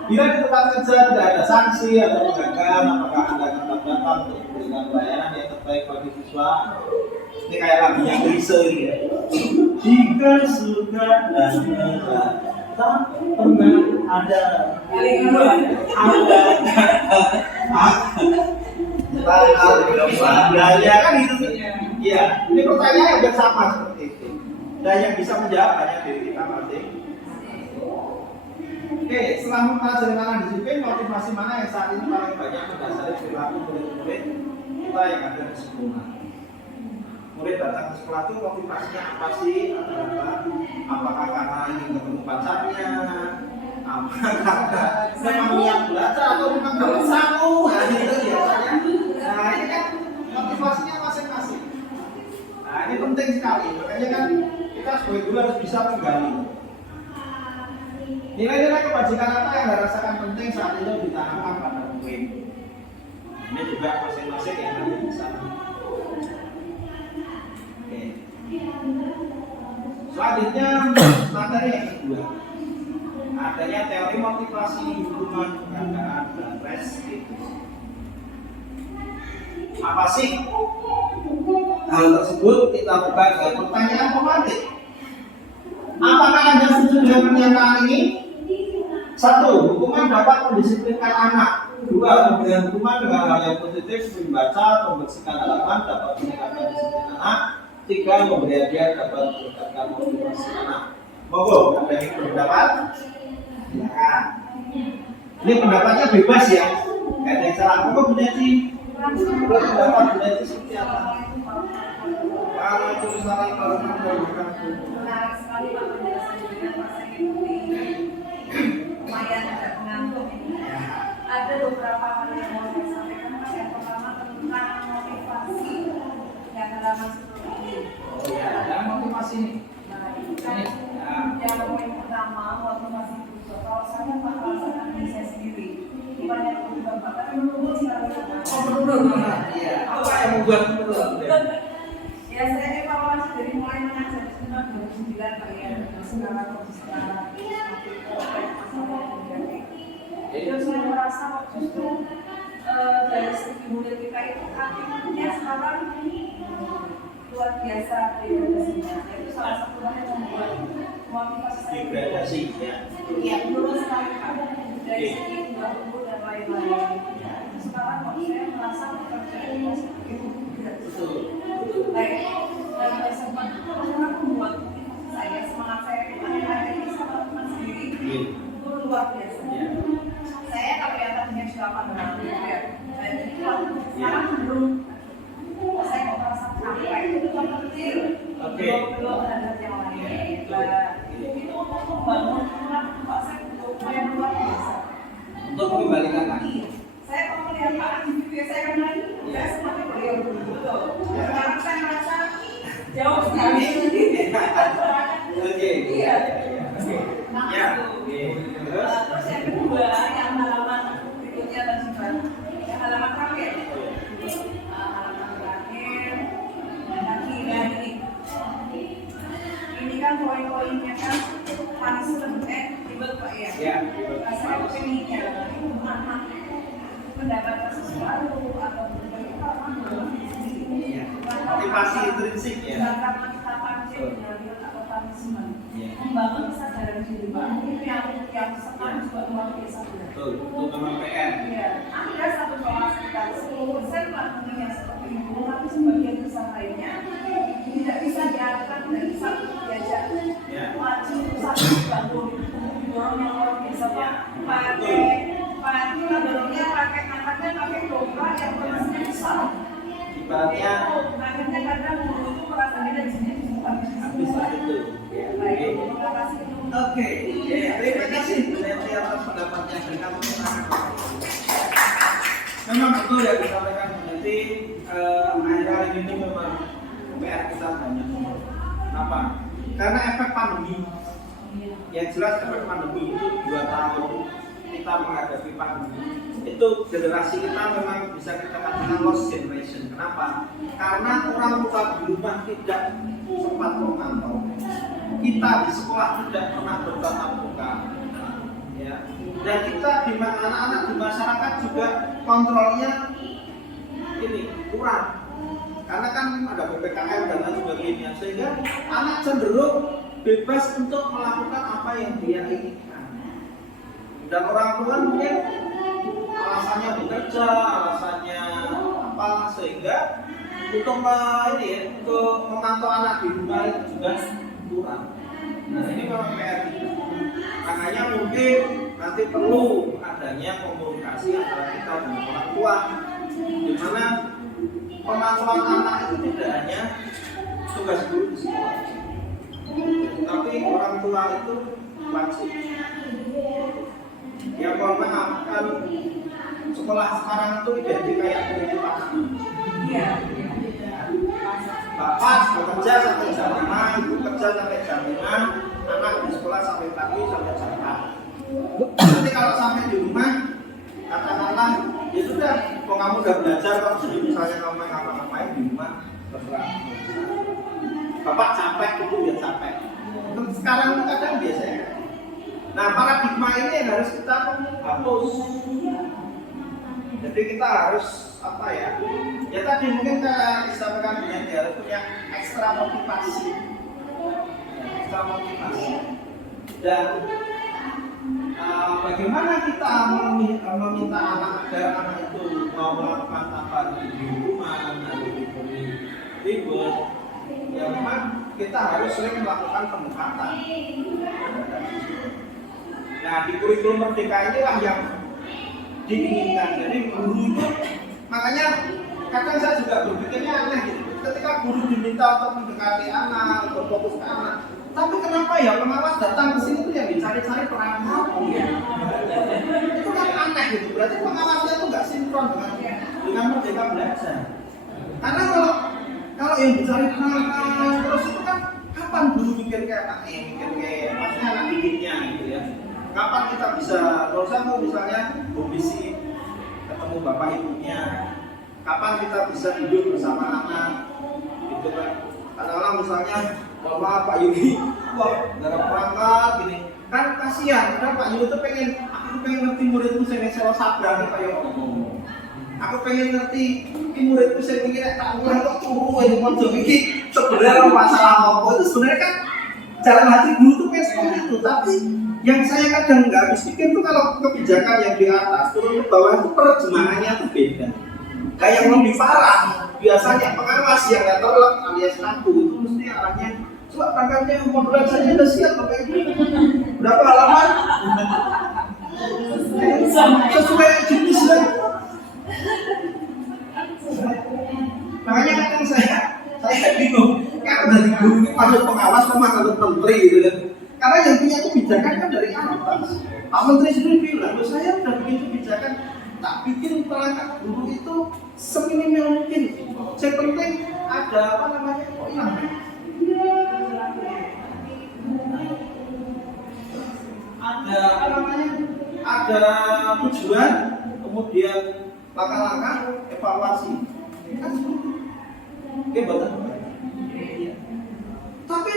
Bila di tempat kerja tidak ada sanksi atau pengangguran, apakah Anda tetap datang untuk memberikan pelayanan yang terbaik bagi siswa? Ini kayak lagunya Grise ini ya. Jika surga dan neraka tak pernah ada ya kan itu. Iya, ini pertanyaan yang sama seperti itu. Dan yang bisa menjawab hanya diri kita masing. Oke, setelah mempelajari tentang disiplin, motivasi mana yang saat ini paling banyak mendasari perilaku murid-murid kita yang ada di sekolah? Murid datang ke sekolah itu motivasinya apa sih? Apakah karena ingin ketemu pacarnya? Apakah memang niat belajar atau memang kalau saku? Nah itu biasanya. Nah ini kan motivasinya masing-masing. Nah ini penting sekali. Makanya kan kita sebagai guru harus bisa menggali. Nilai-nilai kebajikan apa yang Anda rasakan penting saat itu ditanamkan pada murid? Ini juga masing-masing yang nanti bisa. Oke. Selanjutnya materi yang kedua. Adanya teori motivasi, hubungan, keadaan, dan restitusi. Apa sih hal tersebut? Kita buka dengan pertanyaan pemantik. Apakah Anda setuju dengan pernyataan ini? 1. Hukuman dapat mendisiplinkan anak. 2. Pemberian hukuman dengan hal yang positif seperti membaca, membersihkan halaman dapat meningkatkan disiplin anak. 3. Memberi hadiah dapat meningkatkan motivasi anak. Monggo, ada yang berpendapat? Silakan. Ini pendapatnya bebas ya. Tidak ada yang salah. Monggo Bu Neti. Pendapat Bu Neti seperti apa? Kalau itu salah kalau Menarik sekali Pak penjelasan dengan Pak Sekretari. Lumayan agak mengantuk ini. Ada beberapa hal yang mau saya sampaikan Pak. Yang pertama tentang motivasi yang halaman seperti ini. Oh ya, ada motivasi nih. Nah itu kan yang poin pertama motivasi itu. Kalau saya Pak rasakan diri saya sendiri. Bukan yang berubah Pak, tapi menurut sekali. Iya. Apa yang membuat menurut? Ya saya evaluasi dari mulai mengajar di sini 2009 Pak ya. Sekarang masalah yang terjadi. Jadi saya merasa justru dari segi murid kita itu aktifnya sekarang luar biasa degradasinya. Itu salah satu hal yang membuat motivasi saya Degradasi ya. ya menurut sekali Pak dari segi tumbuh dan lain-lain. Sekarang kok saya merasa pekerjaannya seperti itu berat. Baik, dan sempat itu membuat saya semangat saya akhir-akhir ini sama teman sendiri itu luar biasa. pandangan ya. Jadi kalau sekarang belum saya kok merasa capek itu kan kecil. Belum ada yang lain. Itu untuk membangun Pak saya untuk yang luar biasa. Untuk mengembalikan lagi. Saya kalau melihat Pak Andi saya kan lagi, saya semuanya beliau dulu. Sekarang saya merasa jauh sekali. Oke. Iya. Ya. Terus yang kedua yang halaman berikutnya tadi Pak, yang halaman terakhir. Halaman terakhir. Lagi ini kan poin-poinnya kan punishment ribet Pak ya. Ya. Saya pengennya anak mendapatkan sesuatu atau berbagai hal. Motivasi intrinsik ya. Karena kita pancing dengan atau punishment. Membangun kesadaran diri Pak. Itu yang sekarang juga luar biasa. Betul. Itu memang PR. Iya. Ada satu kelas sekitar 10% Pak mungkin yang seperti itu, tapi sebagian besar lainnya tidak bisa diarahkan, tidak bisa diajak. Wajib satu bantu dorong yang luar biasa Pak. Pakai dorongnya pakai anaknya pakai domba yang berasnya besar. Ibaratnya akhirnya kadang guru itu merasa energinya habis itu. Oke, terima kasih Nanti atas pendapatnya dari kamu. Memang betul ya disampaikan nanti akhir-akhir ini memang PR kita banyak. Kenapa? Karena efek pandemi. Yang jelas efek pandemi itu 2 tahun kita menghadapi pandemi. Itu generasi kita memang bisa kita katakan lost generation. Kenapa? Karena orang tua di rumah tidak sempat memantau. Kita di sekolah tidak pernah bertatap muka, ya. Dan kita di anak-anak di masyarakat juga kontrolnya ini kurang. Karena kan ada PPKM dan lain sebagainya, sehingga anak cenderung bebas untuk melakukan apa yang dia inginkan. Dan orang tua mungkin alasannya bekerja, alasannya apa, sehingga untuk untuk memantau anak di rumah itu juga kurang. Nah ini memang PR kita. Makanya mungkin nanti perlu adanya komunikasi antara kita dengan orang tua, di mana pemantauan anak itu tidak hanya tugas guru di sekolah, tapi orang tua itu wajib. Ya mohon maaf kan sekolah sekarang itu identik kayak pendidikan. Iya. Bapak bekerja sampai jam 5, ibu kerja sampai jam 5, anak di sekolah sampai pagi sampai jam 4. Nanti kalau sampai di rumah, katakanlah, ya sudah, kok kamu udah belajar kok, jadi misalnya kamu ngapa-ngapain di rumah, terserah. Bapak capek, ibu ya capek. Sekarang kadang biasanya. Nah paradigma ini yang harus kita hapus. Jadi kita harus apa ya? Ya tadi mungkin kita disampaikan dengan dia harus punya ekstra motivasi, Dan bagaimana kita meminta anak agar anak itu mau melakukan apa di rumah atau diberi ribet? Ya memang kita harus sering melakukan pendekatan. Nah di kurikulum merdeka inilah yang diinginkan. Jadi guru itu makanya kadang saya juga berpikirnya aneh gitu. Ketika guru diminta untuk mendekati anak, untuk fokus ke anak, tapi kenapa ya pengawas datang ke sini tuh yang dicari-cari peran kamu? Itu kan aneh gitu. Berarti pengawasnya itu nggak sinkron dengan merdeka belajar. Karena kalau yang dicari peran terus itu kan kapan guru mikir kayak anaknya, mikir kayak maksudnya anak didiknya gitu ya. Kapan kita bisa, kalau saya mau misalnya kondisi ketemu bapak ibunya, kapan kita bisa duduk bersama anak, gitu kan? Kadang-kadang misalnya, bapak Pak Yudi, wah, gara perangkat gini, kan kasihan, kan Pak Yudi tuh aku pengen ngerti muridku saya selo sabra nih Pak Yudi. Aku pengen ngerti, ini muridku saya mikirnya tak ulang kok turu ini pojok ini sebenarnya masalah apa itu sebenarnya kan jalan hati guru tuh kayak seperti itu, tapi yang saya kadang nggak habis pikir tuh kalau kebijakan yang di atas turun ke bawah itu penerjemahannya tuh beda. Kayak yang lebih parah biasanya pengawas yang letterlock alias kaku itu mesti arahnya coba perangkatnya modulan saja udah siap pakai itu berapa halaman sesuai jenisnya. Makanya kadang saya bingung. Kalau dari guru ini masuk pengawas sama kalau menteri gitu kan. Karena yang punya kebijakan kan dari atas. Pak Menteri sendiri bilang, saya udah bikin kebijakan, tak bikin perangkat guru itu seminimal mungkin. Yang penting ada apa namanya? Oh iya. Ada apa namanya? Ada tujuan, kemudian langkah-langkah evaluasi. Kan oke betul. Tapi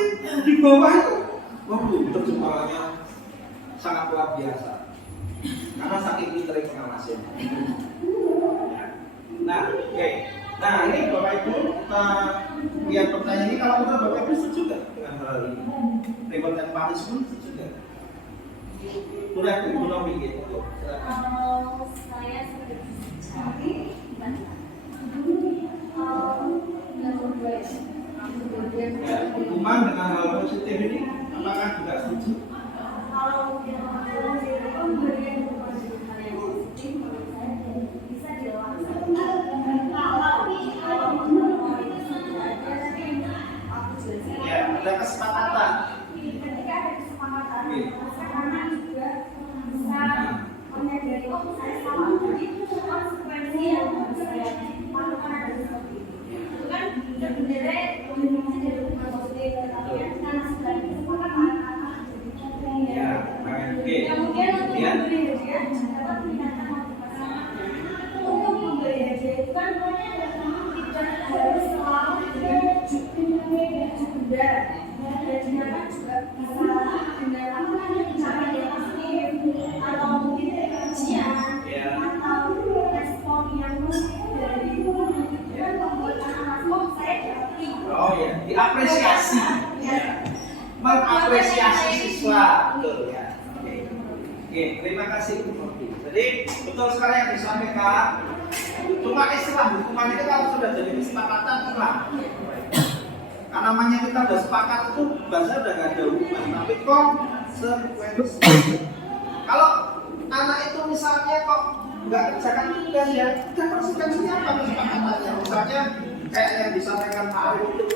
di bawah itu, waduh, terjemahannya sangat luar biasa. Karena saking pintar pengawasnya. Nah, oke. Nah, ini Bapak Ibu, kita lihat pertanyaan ini. Kalau kita Bapak Ibu setuju nggak dengan hal ini? Reward and punishment setuju nggak? Udah, belum pikir. Kalau saya sebagai cari Ya, hukuman dengan hal positif ini, apakah juga setuju? kalau pemberian hukuman yang positif menurut saya bisa dilaksanakan. Kalau menurut aku jelasin. Ya, ada kesepakatan. Ketika ada kesepakatan, karena juga bisa menyadari oh saya salah. Jadi konsekuensi yang harus saya lakukan adalah seperti itu. Itu kan sebenarnya komunikasi dari hukuman positif, tetapi kan karena sudah kesepakatan akan jadi Ya, oke. kemudian untuk memberi hadiah dapat meningkatkan motivasi. Untuk memberi hadiah itu kan tidak harus selalu dengan benda, hadiahnya kan juga bisa dengan cara yang positif atau mungkin ujian atau respon yang positif dari dan membuat anak oh saya dapat. Oh ya, diapresiasi. Ya. Mengapresiasi siswa, betul ya. Oke, terima kasih Bu Novi. Jadi betul sekali yang disampaikan. Cuma istilah hukuman itu kalau sudah jadi kesepakatan hilang. Karena namanya kita sudah sepakat itu bahasa udah nggak ada hukuman, tapi konsekuensi. Kalau anak itu misalnya kok nggak kerjakan tugas ya, dan konsekuensinya apa kesepakatannya? Misalnya kayak yang disampaikan Pak Arif itu.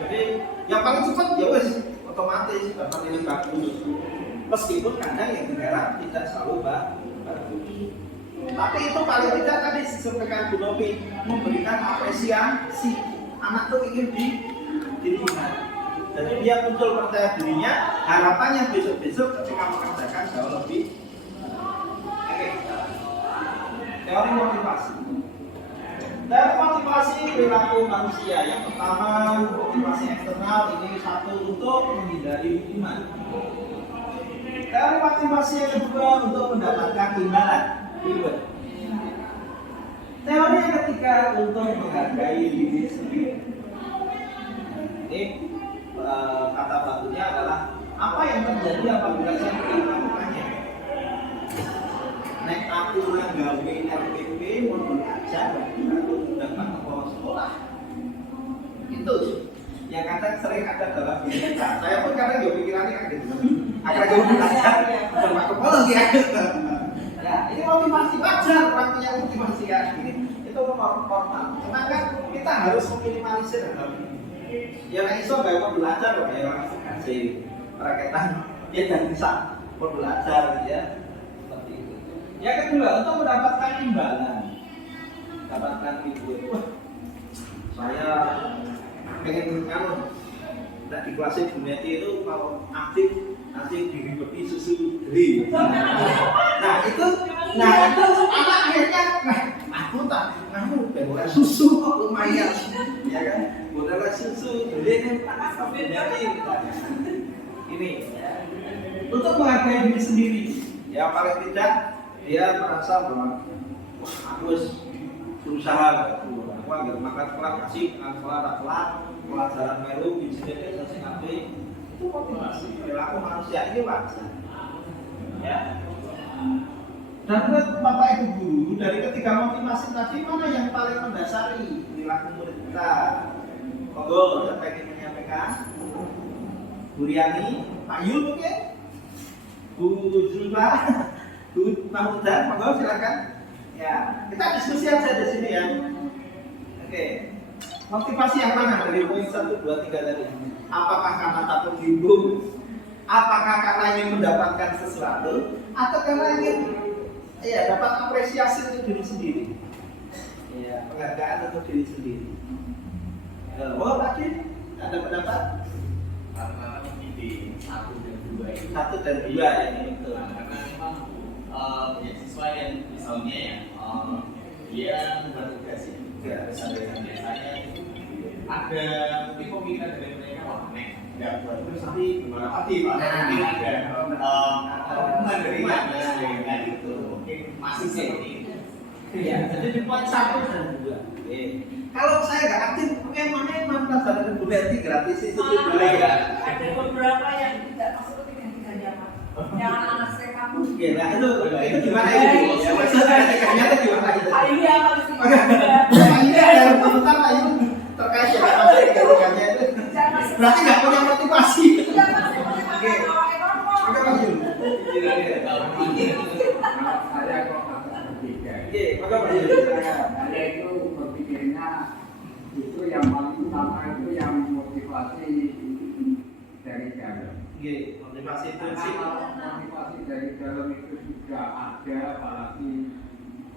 Jadi yang paling cepat ya wes otomatis dapat nilai bagus. Meskipun kadang yang digarap tidak selalu bagus. Tapi itu paling tidak tadi disampaikan Bu Novi memberikan apresiasi. Anak tuh ingin dilihat. Jadi dia muncul percaya dirinya. Harapannya besok-besok ketika mengerjakan jauh lebih. Oke. Teori motivasi. Teori motivasi perilaku manusia. Yang pertama motivasi eksternal ini satu untuk menghindari hukuman. Teori motivasi yang kedua untuk mendapatkan imbalan. Teori yang ketiga untuk menghargai diri sendiri. Ini kata bakunya adalah apa yang terjadi apabila saya tidak melakukannya. Nek aku nggawe RPP mau belajar, aku dapat kepala sekolah. Itu yang kadang sering ada dalam diri kita. Saya pun kadang juga pikirannya kan gitu. Agar gue belajar, dapat kepala ya. Ya, ini motivasi wajar orang punya motivasi ya ini itu normal. Cuma kan kita harus meminimalisir hal ini. Ya nggak iso nggak mau belajar loh ya orang kasih raketan ya dan bisa mau belajar ya seperti itu. Yang kedua untuk mendapatkan imbalan, mendapatkan reward. Wah, saya pengen kalau tidak di kelas Buneti itu kalau aktif nanti diribeti susu dri. Nah itu anak akhirnya aku tak ngamu benar susu kok lumayan ya kan benar susu dri ini ini untuk menghargai diri sendiri ya paling tidak dia merasa bahwa wah aku harus berusaha aku agar makan sekolah kasih sekolah telat pelajaran melu insiden selesai nanti itu motivasi perilaku manusia ini wajar ya. Dan buat Bapak Ibu guru dari ketiga motivasi tadi mana yang paling mendasari perilaku murid kita? Monggo siapa yang ingin menyampaikan? Bu Riani, Pak Yul mungkin, Bu Zulfa, Bu Mahmuda, monggo silakan. Ya, kita diskusi aja di sini ya. Oke. Motivasi yang mana dari poin 1, 2, 3 tadi? Apakah karena takut bingung? Apakah karena ingin mendapatkan sesuatu? Atau karena ingin dapat apresiasi untuk diri sendiri? Ya, penghargaan untuk diri sendiri. Oh, tadi ada pendapat? Karena ini 1 dan 2 ini. 1 dan 2 ini itu. Karena memang beasiswa yang misalnya dia membuat tugas ya, biasanya ada mungkin pemikiran dari mereka wah nek nggak buat terus nanti gimana mungkin ada hubungan dari mana kayak gitu mungkin masih seperti itu. Ya, jadi di poin 1 dan 2. Oke. Kalau saya nggak aktif, emang pelajaran berarti gratis itu boleh ya. Ada beberapa yang tidak masuk ke 3-3 Pak. Yang anak saya kamu. Oke, nah itu gimana itu? Ya, maksudnya itu gimana itu? Hari ini apa sih? Ini ada tentang ayu terkait dengan tiga-tiganya itu. Berarti nggak punya motivasi. Oke, oke Mas Yul. Saya kok agak berbeda. Oke, maka Mas Yul. Saya itu berpikirnya itu yang paling utama itu yang motivasi dari dalam. Oke, motivasi Karena prinsip. kalau motivasi dari dalam itu sudah ada, apalagi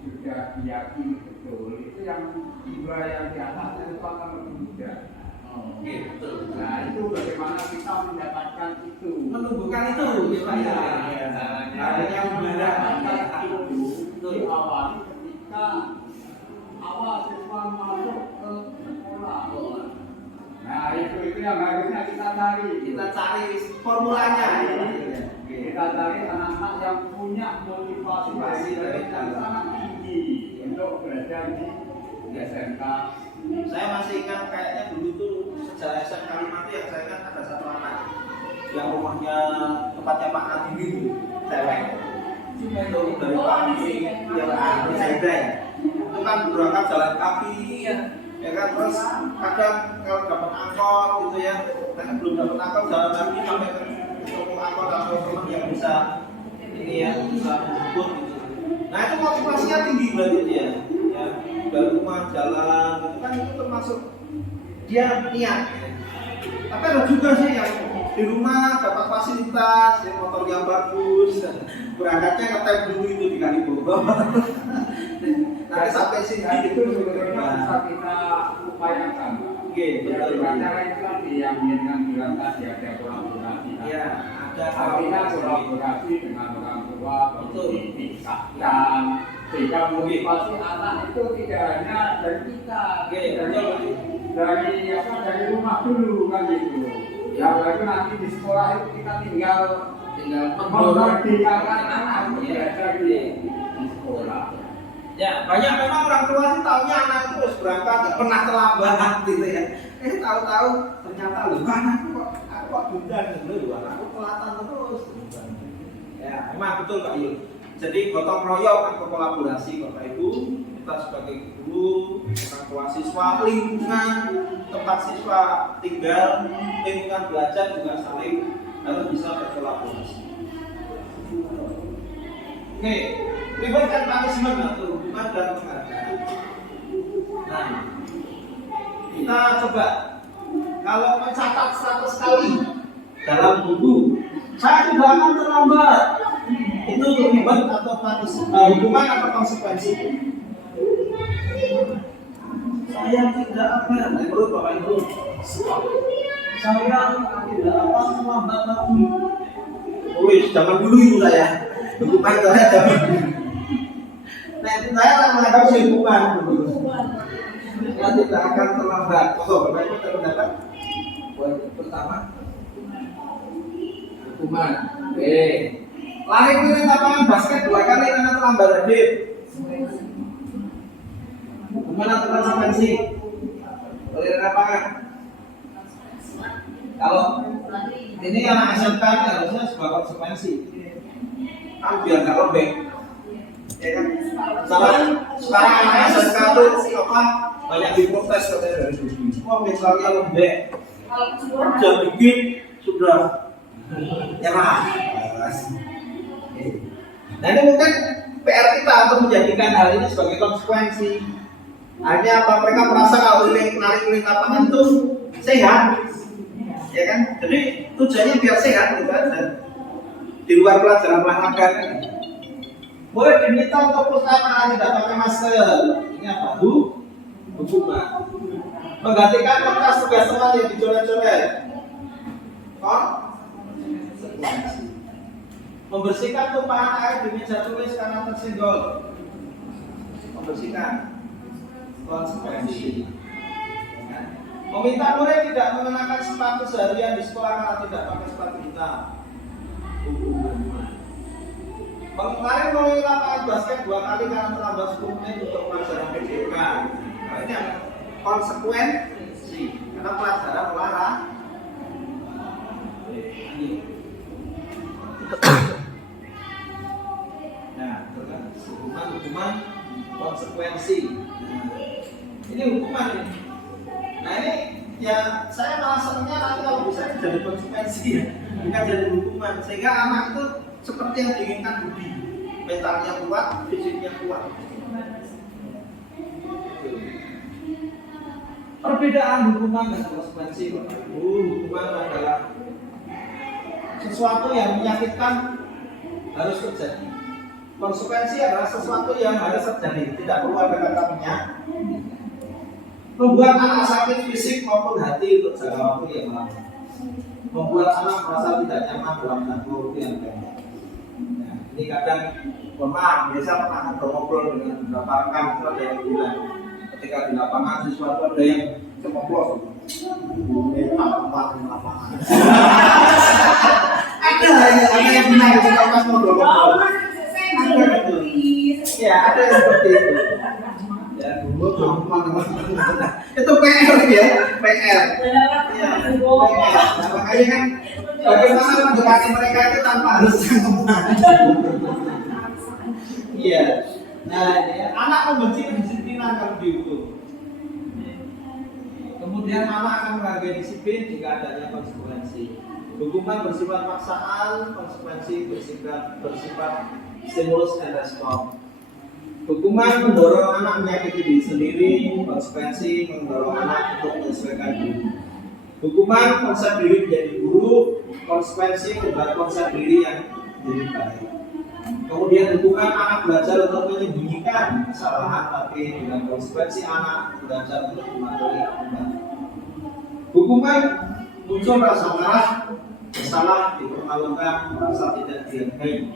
sudah diyakini betul, itu yang jiwa yang di atasnya itu akan lebih mudah. Oke, betul. Nah itu bagaimana kita mendapatkan itu? Menumbuhkan itu, ya. Nah, yang mendapatkan itu diawali ketika awal siswa masuk ke sekolah. Nah itu yang harusnya kita cari. Kita cari formulanya. Kita cari anak-anak yang punya motivasi dari yang sangat tinggi untuk belajar di SMK. Saya masih ingat kayaknya dulu tuh sejarah SMK Kalimantan yang saya ingat ada satu anak yang rumahnya tempatnya Pak Nadiem itu cewek. Itu dari pagi yang di Saida ya. Itu kan berangkat jalan kaki ya kan, terus kadang kalau dapat angkot gitu ya, karena belum dapat angkot jalan kaki sampai ketemu angkot atau teman yang bisa ini ya bisa menjemput gitu. Nah itu motivasinya tinggi berarti dia ya, dari rumah jalan itu kan itu termasuk dia niat ya. Tapi ada juga sih yang di rumah dapat fasilitas, ya, motor yang bagus, berangkatnya ngetem dulu itu di Kalibogor. Nanti sampai sini itu sebenarnya bisa kita upayakan. Oke, betul. Cara itu tadi yang Mirna bilang tadi ada kolaborasi. Ya, ada Kita kolaborasi dengan orang tua, Betul. dipisahkan sehingga motivasi anak itu tidak hanya dari kita, Oke, dari rumah dulu kan gitu. Ya baru nanti di sekolah itu kita tinggal memerdekakan anak belajar di sekolah. Ya, banyak memang orang tua sih taunya anak itu harus berangkat, nggak pernah terlambat gitu ya. Tahu-tahu ternyata loh, anakku kok bundan dulu, anakku pelatan terus. Ya, memang betul Pak Yul. Jadi gotong royong atau kolaborasi Bapak Ibu, kita sebagai guru, orang tua siswa, lingkungan tempat siswa tinggal, lingkungan belajar juga saling harus bisa berkolaborasi. Oke, reward dan punishment atau hukuman dan penghargaan. Nah, kita coba kalau mencatat 100 kali dalam buku, saya tidak akan terlambat. Itu reward atau hukuman atau konsekuensi. Saya tidak akan, menurut Bapak Ibu, saya tidak akan terlambat lagi. Wih, zaman dulu itu saya. Hukuman saya zaman dulu. Nah, saya akan menghadapi hukuman dulu. Saya tidak akan terlambat. Oh, Bapak Ibu terpendapat? Poin pertama, hukuman. Oke. Lari keliling lapangan basket 2 kali karena terlambat hadir. Hukuman atau konsekuensi? Keliling lapangan. Kalau ini anak SMK harusnya sebuah konsekuensi. Kan biar nggak lembek. Ya kan? Sekarang anak SMK itu apa? Banyak diprotes katanya dari sini. Wah, misalnya lembek. Kerja dikit sudah nyerah. Nah ini mungkin PR kita untuk menjadikan hal ini sebagai konsekuensi. Akhirnya apa? Mereka merasa kalau keliling lapangan itu sehat, ya kan? Jadi tujuannya biar sehat gitu aja. Di luar pelajaran olahraga kan. Boleh diminta untuk pertama tidak pakai masker. Ini apa? Hukuman. Menggantikan kertas tugas teman yang dicoret-coret. Konsekuensi. Membersihkan tumpahan air di meja tulis karena tersenggol. Membersihkan. Konsekuensi. Meminta murid tidak mengenakan sepatu seharian di sekolah karena tidak pakai sepatu hitam. Hukuman. Kemarin mulai lapangan basket 2 kali karena terlambat 10 menit untuk pelajaran PJK. Nah, ini yang konsekuensi karena pelajaran olahraga. Nah, hukuman konsekuensi. Ini hukuman ini. Nah ini ya saya malah senangnya nanti kalau bisa jadi konsekuensi ya, bukan jadi hukuman, sehingga anak itu seperti yang diinginkan Budi, mentalnya kuat, fisiknya kuat. Perbedaan hukuman dan konsekuensi, hukuman adalah sesuatu yang menyakitkan harus terjadi. Konsekuensi adalah sesuatu yang harus terjadi, tidak perlu ada kata menyakiti. Membuat anak sakit fisik maupun hati untuk jangka waktu yang lama. Membuat anak merasa tidak nyaman dalam jangka waktu yang pendek. Nah, ini kadang, mohon maaf, biasa pernah ngobrol dengan beberapa rekan itu ada yang bilang ketika di lapangan sesuatu ada yang cemoplos. Ini tempat di lapangan. Ada yang benar ketika pas ngobrol-ngobrol. Ya, ada yang seperti itu. Ya, dulu itu PR ya, PR. Ya, PR. Nah, makanya kan bagaimana mendekati mereka itu tanpa harus cangkeman. Iya. Nah, ya, anak membenci kedisiplinan kalau dihukum. Kemudian anak akan menghargai disiplin jika adanya konsekuensi. Hukuman bersifat paksaan, konsekuensi bersifat stimulus and response. Hukuman mendorong anak menyakiti diri sendiri, konsekuensi mendorong anak untuk menyesuaikan diri. Hukuman konsep diri menjadi buruk, konsekuensi membuat konsep diri yang menjadi baik. Kemudian hukuman anak belajar untuk menyembunyikan kesalahan, tapi dengan konsekuensi anak belajar untuk mematuhi akibat. Hukuman muncul rasa marah, bersalah, dipermalukan, merasa tidak dihargai.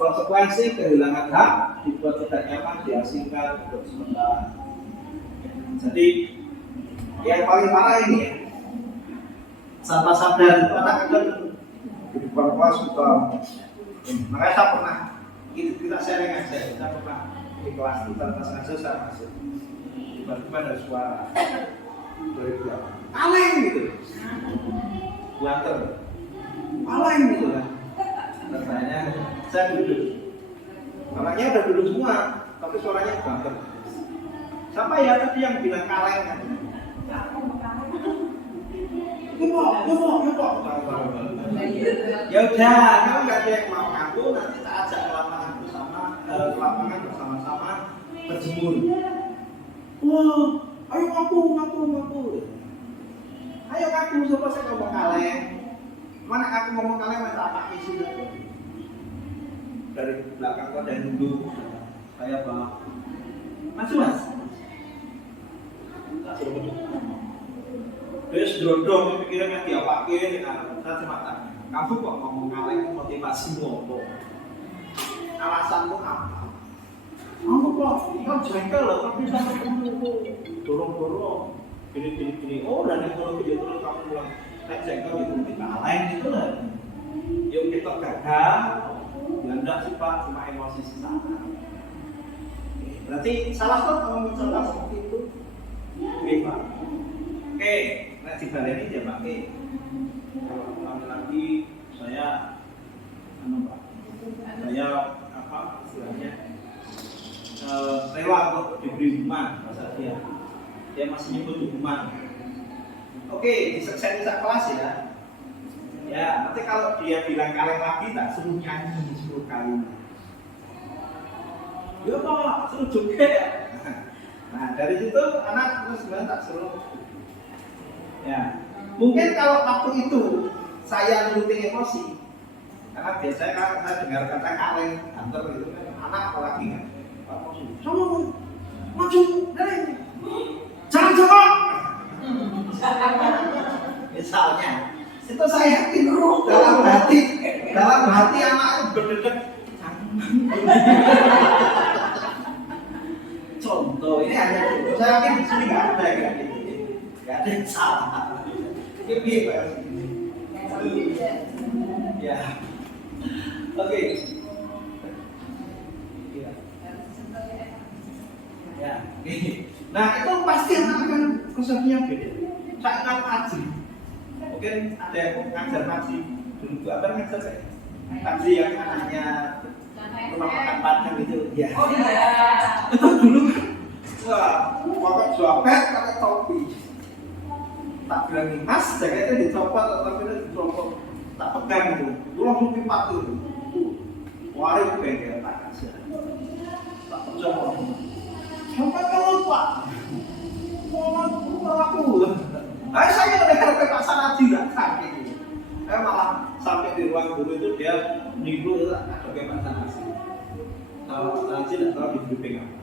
Konsekuensi kehilangan hak, dibuat tidak nyaman, diasingkan untuk sementara. Jadi yang paling parah ini ya, tanpa sadar itu anak kadang diperkuas suka. Makanya saya pernah kita sharing aja, kita pernah di kelas itu tanpa sengaja saya masuk, tiba-tiba ada suara dari belakang, kaleng gitu, buanter, kaleng gitu kan. Katanya saya duduk, orangnya udah duduk semua, tapi suaranya banget. Siapa ya tadi yang bilang kaleng kan? Yuk. Ya udah, kalau nggak ada yang mau ngaku, nanti kita ajak ke lapangan bersama-sama berjemur. Wah, ayo ngaku. Ayo ngaku, siapa saya ngomong kaleng? Mana aku ngomong kaleng, mana tak pakai sih? Dari belakang kau ada yang nunggu, saya bawa mas tak suruh bentuk dia sedrodong pikirannya dia pakai saya cuma tanya kamu kok ngomong kaleng motivasi ngopo alasanmu apa kamu kok kau jengkel loh tapi sampai kamu dorong gini oh dan kalau video terus kamu bilang saya jengkel itu di kaleng itu lah yuk kita gagal. Ya enggak sih Pak, cuma emosi sesaat. Berarti salah kok kalau mencontoh seperti itu. Oke Pak. Oke, nah dibaleni dia pakai. Kalau lagi saya Pak. Saya apa istilahnya rela untuk diberi hukuman bahasa dia masih nyebut hukuman. Oke, disekseni sak kelas ya. Ya, nanti kalau dia bilang kaleng lagi, tak suruh nyanyi 10 kali. Ya Pak, suruh joget. Nah, dari situ anak terus sebenarnya tak suruh. Ya, mungkin kalau waktu itu saya nuruti emosi, karena biasanya kalau saya dengar kata kaleng, kantor itu kan anak apalagi kan, kamu maju dari, jangan jongkok. Misalnya, itu saya yakin dalam hati anak itu berdedek. Contoh ini hanya contoh. Saya yakin di sini nggak ada kayak gitu. Nggak ada yang salah. Ini Pak. Ya. Oke. Ya. Ya. Nah itu pasti akan konsepnya beda. Saya ingat Haji. Mungkin ada yang ngajar Haji dulu. Apa ngajar saya? Haji yang anaknya rumah makan Padang itu. Ya. Oh iya. Itu dulu. Wah, pakai jopet, pakai topi. Tak bilang nih, Mas, jaketnya dicopot atau tidak dicopot. Tak pegang itu. Itu langsung pipat tuh. Wah, itu bengkel tak kasih. Tak percaya. Sampai kalau Pak. Mau aku. Saya udah ke pasar Haji nggak sakit. Saya malah sampai di ruang guru itu dia minggu ada ke pasar Haji. Kalau Haji nggak tahu di briefing apa.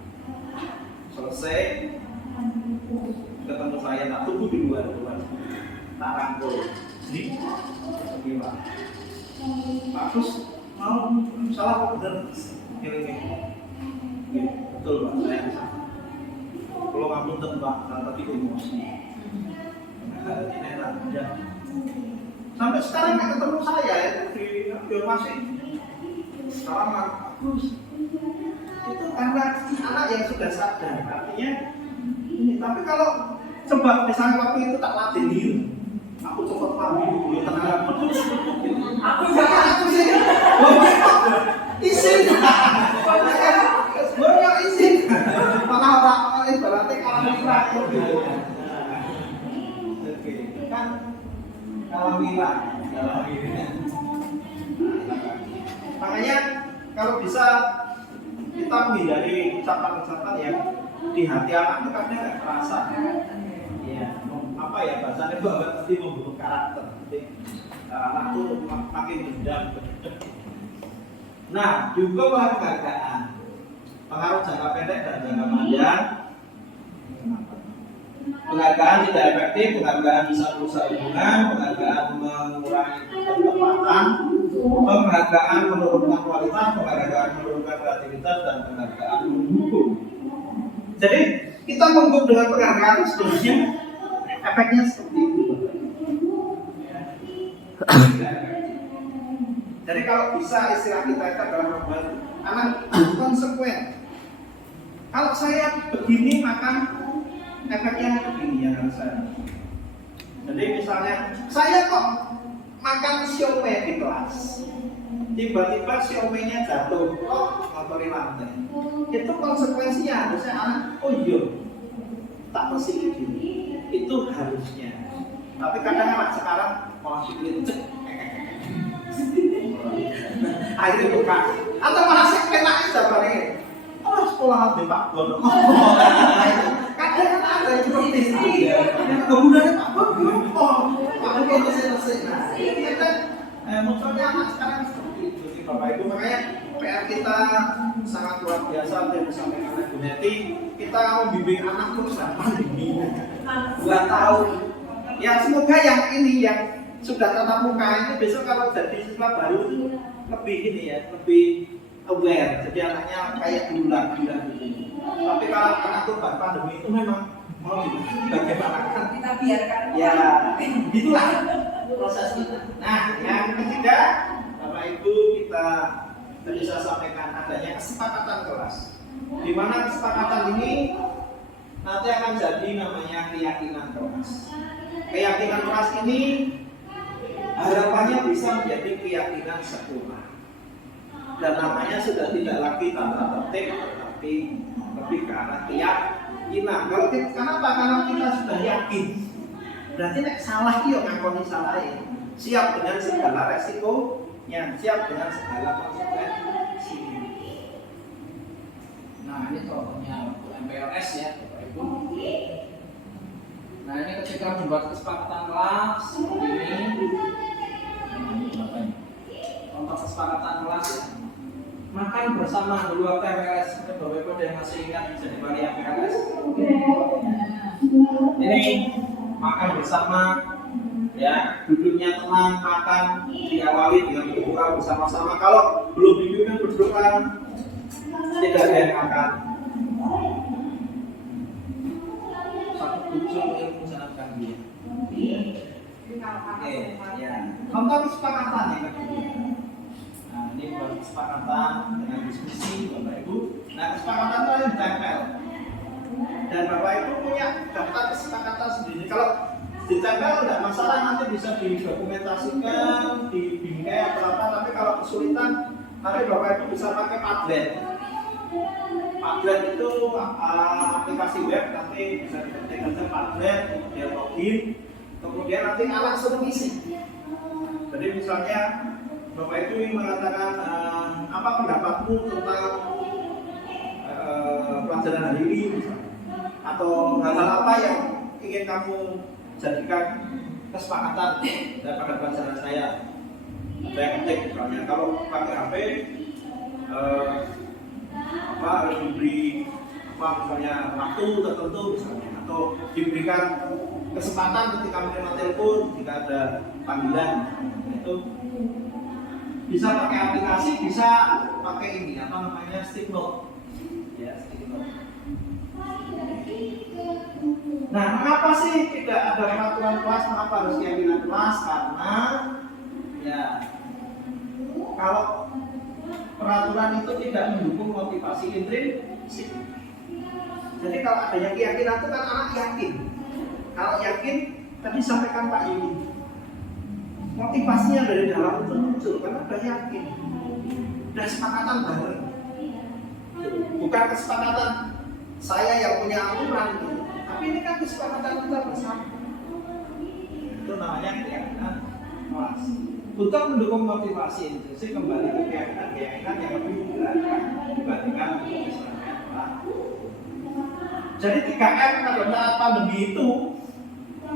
Selesai ketemu saya, tak tunggu di luar, tak rangkul. Jadi, gimana? Pak Gus mau salah apa benar? Ini betul Pak, saya bisa. Kalau kamu tembak, tapi emosi. Ini enak, ya. Sampai sekarang nggak ketemu saya ya di masih. Sekarang Pak Gus. Itu karena anak yang sudah sadar, artinya ini. Tapi kalau coba misalnya waktu itu tak latih diri, aku cepat paham dulu terhadap betul. Aku sih, izin, boleh izin, mana orang ibaratnya kalau terakhir gitu. Oke, kan kalau bilang, makanya kalau bisa kita menghindari ucapan-ucapan yang di hati anak itu kadang nggak terasa. Ya, apa ya bahasanya berarti membentuk karakter. Jadi anak itu makin dendam. Nah, juga penghargaan, pengaruh jangka pendek dan jangka panjang. Penghargaan tidak efektif, penghargaan bisa merusak hubungan, penghargaan mengurangi ketepatan, penghargaan menurunkan kualitas, penghargaan menurunkan kreativitas, dan penghargaan mendukung. Jadi kita menghukum dengan penghargaan seterusnya, efeknya seperti itu. Jadi kalau bisa istilah kita itu adalah membuat anak konsekuen. Kalau saya begini maka efeknya begini yang harus saya. Jadi misalnya saya kok makan siomay di kelas, tiba-tiba siomay-nya jatuh, ngotori lantai. Itu konsekuensinya harusnya anak, oh iya, tak bersih gini. Itu harusnya. Tapi kadang anak sekarang malah bikin cek. Akhirnya buka. Atau malah sekenaknya jawabannya. Oh sekolah di Pak Bono. Kadang kan ada yang seperti itu. Kemudian Pak Bono. Pak Bono itu selesai. Nah, ini kan munculnya anak sekarang seperti itu sih Bapak Ibu. Makanya PR kita sangat luar biasa dan disampaikan oleh Bu Neti. Kita membimbing anak terus pandemi 2 tahun. Ya semoga yang ini yang sudah tatap muka ini besok kalau jadi siswa baru itu lebih ini ya, lebih aware. Jadi anaknya kayak dulu lagi. Tapi kalau anak korban pandemi itu memang mau bagaimana kan Kita biarkan. ya itulah proses kita. Nah yang ketiga Bapak Ibu kita bisa sampaikan adanya kesepakatan kelas, di mana kesepakatan ini nanti akan jadi namanya keyakinan kelas. Keyakinan kelas ini harapannya bisa menjadi keyakinan sekolah, dan namanya sudah tidak lagi tata tertib tetapi lebih ke arah keyakinan. Kalau kita, kenapa? Karena kita sudah yakin. Berarti nek salah yuk ngakoni salah. siap dengan segala resikonya, siap dengan segala konsekuensinya. Nah, ini contohnya untuk MPLS ya, Bapak Ibu. Nah, ini ketika membuat kesepakatan kelas seperti ini. Nah, ini Bapak Ibu. Contoh kesepakatan kelas ya. Makan bersama dulu waktu MPLS. Bapak Ibu ada yang masih ingat jadi wali MPLS? Ini makan bersama, ya, duduknya tenang, makan, diawali dengan berdoa bersama-sama. Kalau belum dipimpin berdoa, tidak ada yang makan. Satu tujuan ilmu sangat canggih. Ya. Contoh kesepakatan yang kedua. Nah, ini buat kesepakatan dengan diskusi Bapak Ibu. Nah, kesepakatan itu yang ditempel. Dan Bapak Ibu punya daftar kesepakatan sendiri. Kalau ditempel tidak masalah, nanti bisa didokumentasikan, di bingkai atau apa. Tapi kalau kesulitan, nanti Bapak Ibu bisa pakai Padlet. Padlet itu aplikasi web, nanti bisa diketik aja Padlet, kemudian login, kemudian nanti anak suruh isi. Jadi misalnya Bapak Ibu ingin mengatakan apa pendapatmu tentang pelajaran hari ini misalnya, atau hal-hal apa yang ingin kamu jadikan kesepakatan daripada pelajaran saya. Saya ketik misalnya, kalau pakai HP harus diberi misalnya waktu tertentu misalnya, atau diberikan kesempatan ketika menerima telepon jika ada panggilan. Itu bisa pakai aplikasi, bisa pakai ini apa namanya, stick note ya, stick note. Nah, mengapa sih tidak ada peraturan kelas, mengapa harus keyakinan kelas? Karena ya, kalau peraturan itu tidak mendukung motivasi intrinsik. Jadi kalau adanya keyakinan itu kan anak yakin. Kalau yakin, tadi sampaikan Pak Yudi, motivasinya dari dalam itu muncul karena udah yakin. Dan kesepakatan bareng. Bukan kesepakatan saya yang punya aturan itu, tapi ini kan kesepakatan kita bersama. Itu namanya keyakinan kelas. Untuk mendukung motivasi intrinsik, kembali ke keyakinan yang lebih menggerakkan dibandingkan keserakahan kelas. Jadi 3M pada saat pandemi itu,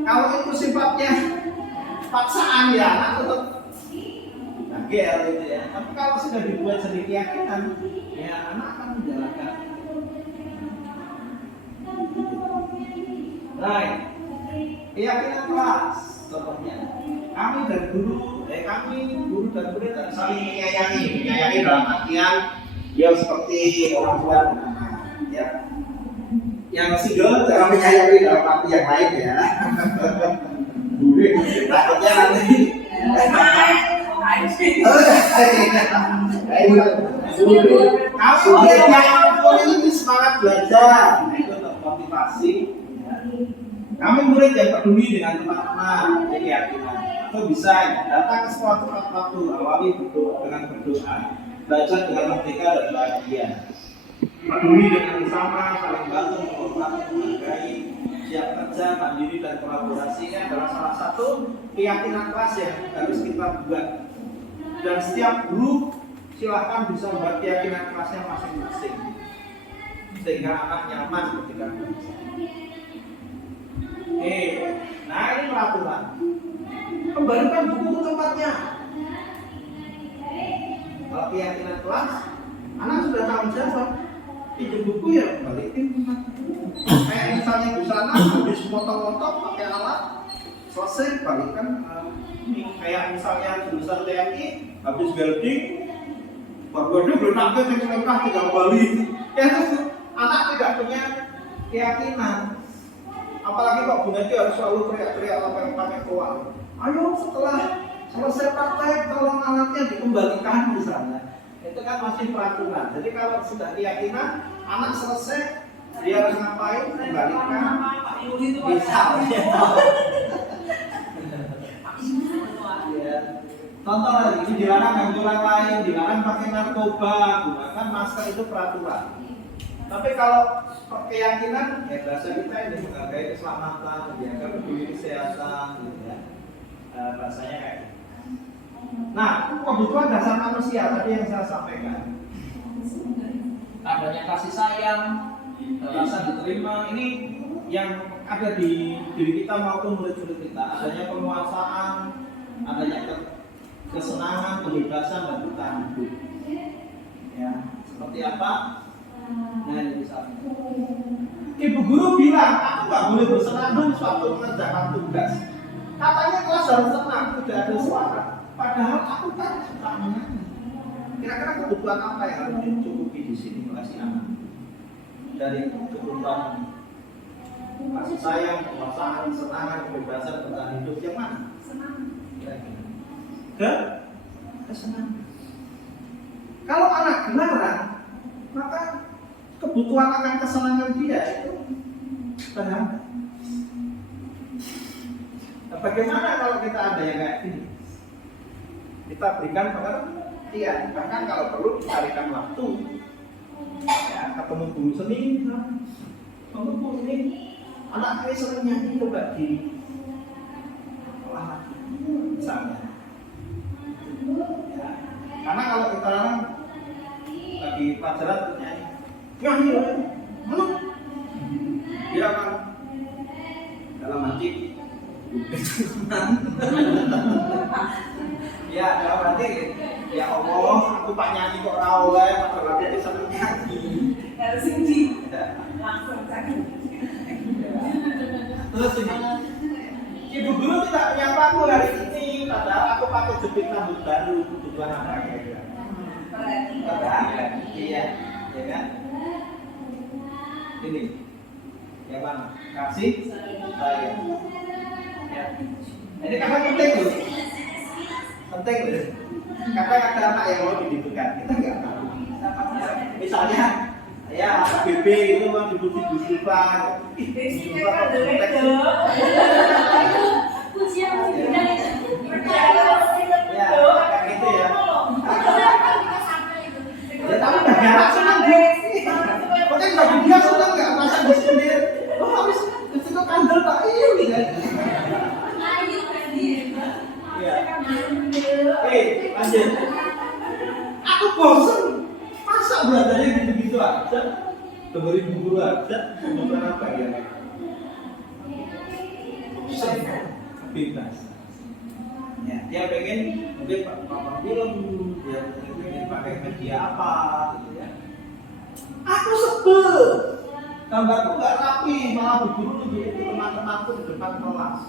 kalau itu sifatnya paksaan ya anak tetap gel gitu ya. Tapi kalau sudah dibuat jadi keyakinan, ya anak akan menjalankan. Right. Keyakinan kelas, contohnya kami dan guru, kami guru dan murid saling menyayangi dalam artian dia seperti orang tua, ya. Yang single jangan menyayangi dalam arti yang lain ya. Takutnya nanti kamu ini semangat belajar, itu motivasi. Kami murid yang peduli dengan teman-teman, keyakinan. Atau bisa datang ke sekolah tepat waktu, awali dengan berdoa, belajar dengan merdeka dan bahagia. Peduli dengan sesama, saling bantu, menghormati, menghargai, siap kerja, mandiri dan kolaborasinya adalah salah satu keyakinan kelas yang harus kita buat. Dan setiap guru silahkan bisa membuat keyakinan kelasnya masing-masing, sehingga anak nyaman ketika belajar. Nah ini peraturan. Kembalikan buku ke tempatnya. Kalau keyakinan kelas, anak sudah tanggung jawab. Pinjam buku ya balikin. Kayak misalnya di sana habis potong-potong pakai alat, selesai balikan. Kayak misalnya jurusan TNI habis welding, baru belum sampai TNI tinggal balik. Ya itu anak tidak punya keyakinan. Apalagi Pak Gunadi harus selalu teriak-teriak pakai koal. Ayo setelah selesai praktek tolong alatnya dikembalikan misalnya. Itu kan masih peraturan. Jadi kalau sudah keyakinan, anak selesai dia harus ngapain? Kembalikan. Misalnya. Contoh lagi, dilarang ganggu orang lain, dilarang pakai narkoba, gunakan masker, itu peraturan. Tapi kalau keyakinan, ya bahasa kita ini menghargai keselamatan, menjaga peduli kesehatan, gitu ya. Bahasanya kayak gitu. Nah, kebutuhan dasar manusia tadi yang saya sampaikan. Adanya kasih sayang, rasa diterima, ini yang ada di diri kita maupun murid-murid kita. Adanya penguasaan, adanya kesenangan, kebebasan dan bertahan hidup. Ya, seperti apa? Nah, ini misalnya. Ibu guru bilang, aku nggak boleh bersenandung suatu mengerjakan tugas. Katanya kelas harus tenang, tidak ada suara. Padahal aku kan suka menyanyi. Kira-kira kebutuhan apa yang harus dicukupi di sini kasih anak? Dari kebutuhan kasih sayang, kekuasaan, kesenangan, kebebasan, bertahan hidup yang mana? Senang. Kesenangan. Kalau anak gelaran, maka kebutuhan akan kesenangan dia itu berhambat. Nah, bagaimana kalau kita ada yang kayak gini? Kita berikan pengertian, bahkan kalau perlu dicarikan waktu. Ya, ketemu guru seni, ketemu ini anak ini sering nyanyi coba di olahraga, misalnya. Ya. Karena kalau kita lagi pelajaran nyanyi, dia akan dalam hati ya dalam hati ya Allah aku pak nyanyi kok rawleh padahal dia seneng nyanyi Harus ini langsung cari. terus ini ibu guru tidak menyapa aku hari ini padahal aku pakai jepit rambut baru kebutuhan apa ya iya ya kan ini yang mana kasih sayang ya ini kan penting loh penting loh kadang ada anak yang mau dididikan kita nggak tahu misalnya ya BB itu mau dibutuh pak Ujian ya kayak gitu ya ya tapi negara senang deh pokoknya bagi dia senang nggak merasa disindir oh habis itu kandel pak ini kan ya lanjut aku bosan masa belajarnya gitu-gitu aja dengerin guru aja bukan apa ya bebas ya dia pengen mungkin nonton film dia pengen pakai media apa gitu ya aku sebel gambarku nggak rapi malah berburu begitu teman-temanku di depan kelas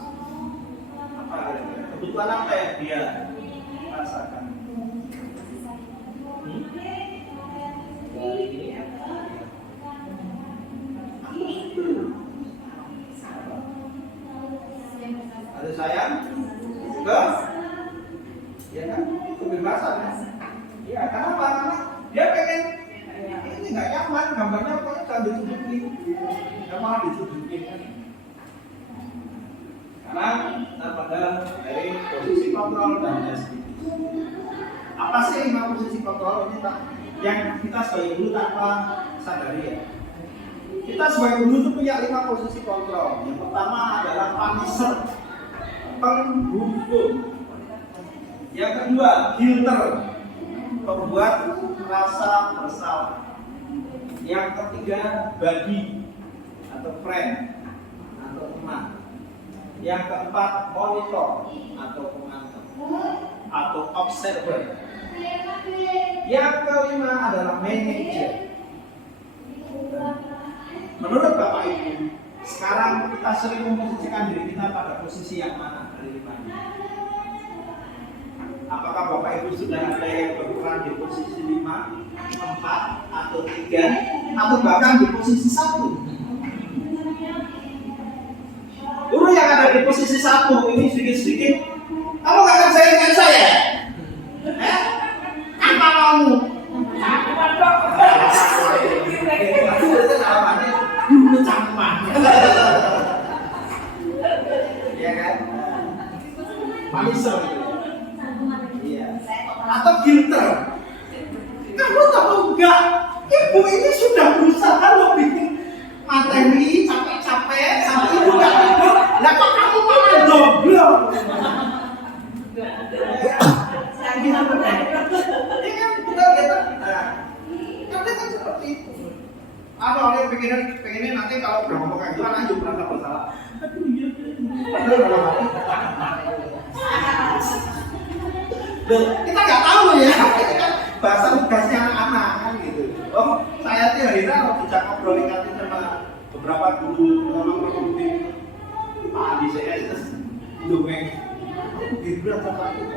apa kira-kira kebutuhan apa yang dia rasakan dari ini ada sayang ya kan kebebasan ya karena dia pengen ini nggak nyaman gambarnya pokoknya jangan ditunjukin nggak malah ditunjukin karena pada dari posisi kontrol dan restriksi apa sih 5 posisi kontrol ini tak yang kita sebagai guru tanpa sadari ya kita sebagai guru itu punya 5 posisi kontrol yang pertama adalah punisher penghukum yang kedua filter pembuat rasa bersalah yang ketiga buddy atau friend atau teman yang keempat monitor atau pengatur atau observer yang kelima adalah manager. Menurut Bapak Ibu sekarang kita sering memposisikan diri kita pada posisi yang mana dari 5 ini? Apakah Bapak Ibu sudah ada yang berperan di posisi 5, 4, atau 3, atau bahkan di posisi 1? Guru yang ada di posisi 1 ini sedikit-sedikit, kamu nggak akan sayangkan saya? Apa kamu? Iya kan? Punisher. Iya. Atau filter. Kamu tahu enggak? Ibu ini sudah berusaha loh bikin materi capek-capek sampai ibu nggak tidur. Lah kok kamu malah jomblo? pengennya nanti kalau udah ngomong kayak gitu anak juga merasa bersalah. Aduh iya padahal dalam hati. Loh, kita nggak tahu ya, ini kan bahasa tugasnya anak-anak kan gitu. Oh, saya tuh akhirnya kalau bisa ngobrol ingatin sama beberapa guru terutama di Pak di CS terus dongeng. Berat apa itu?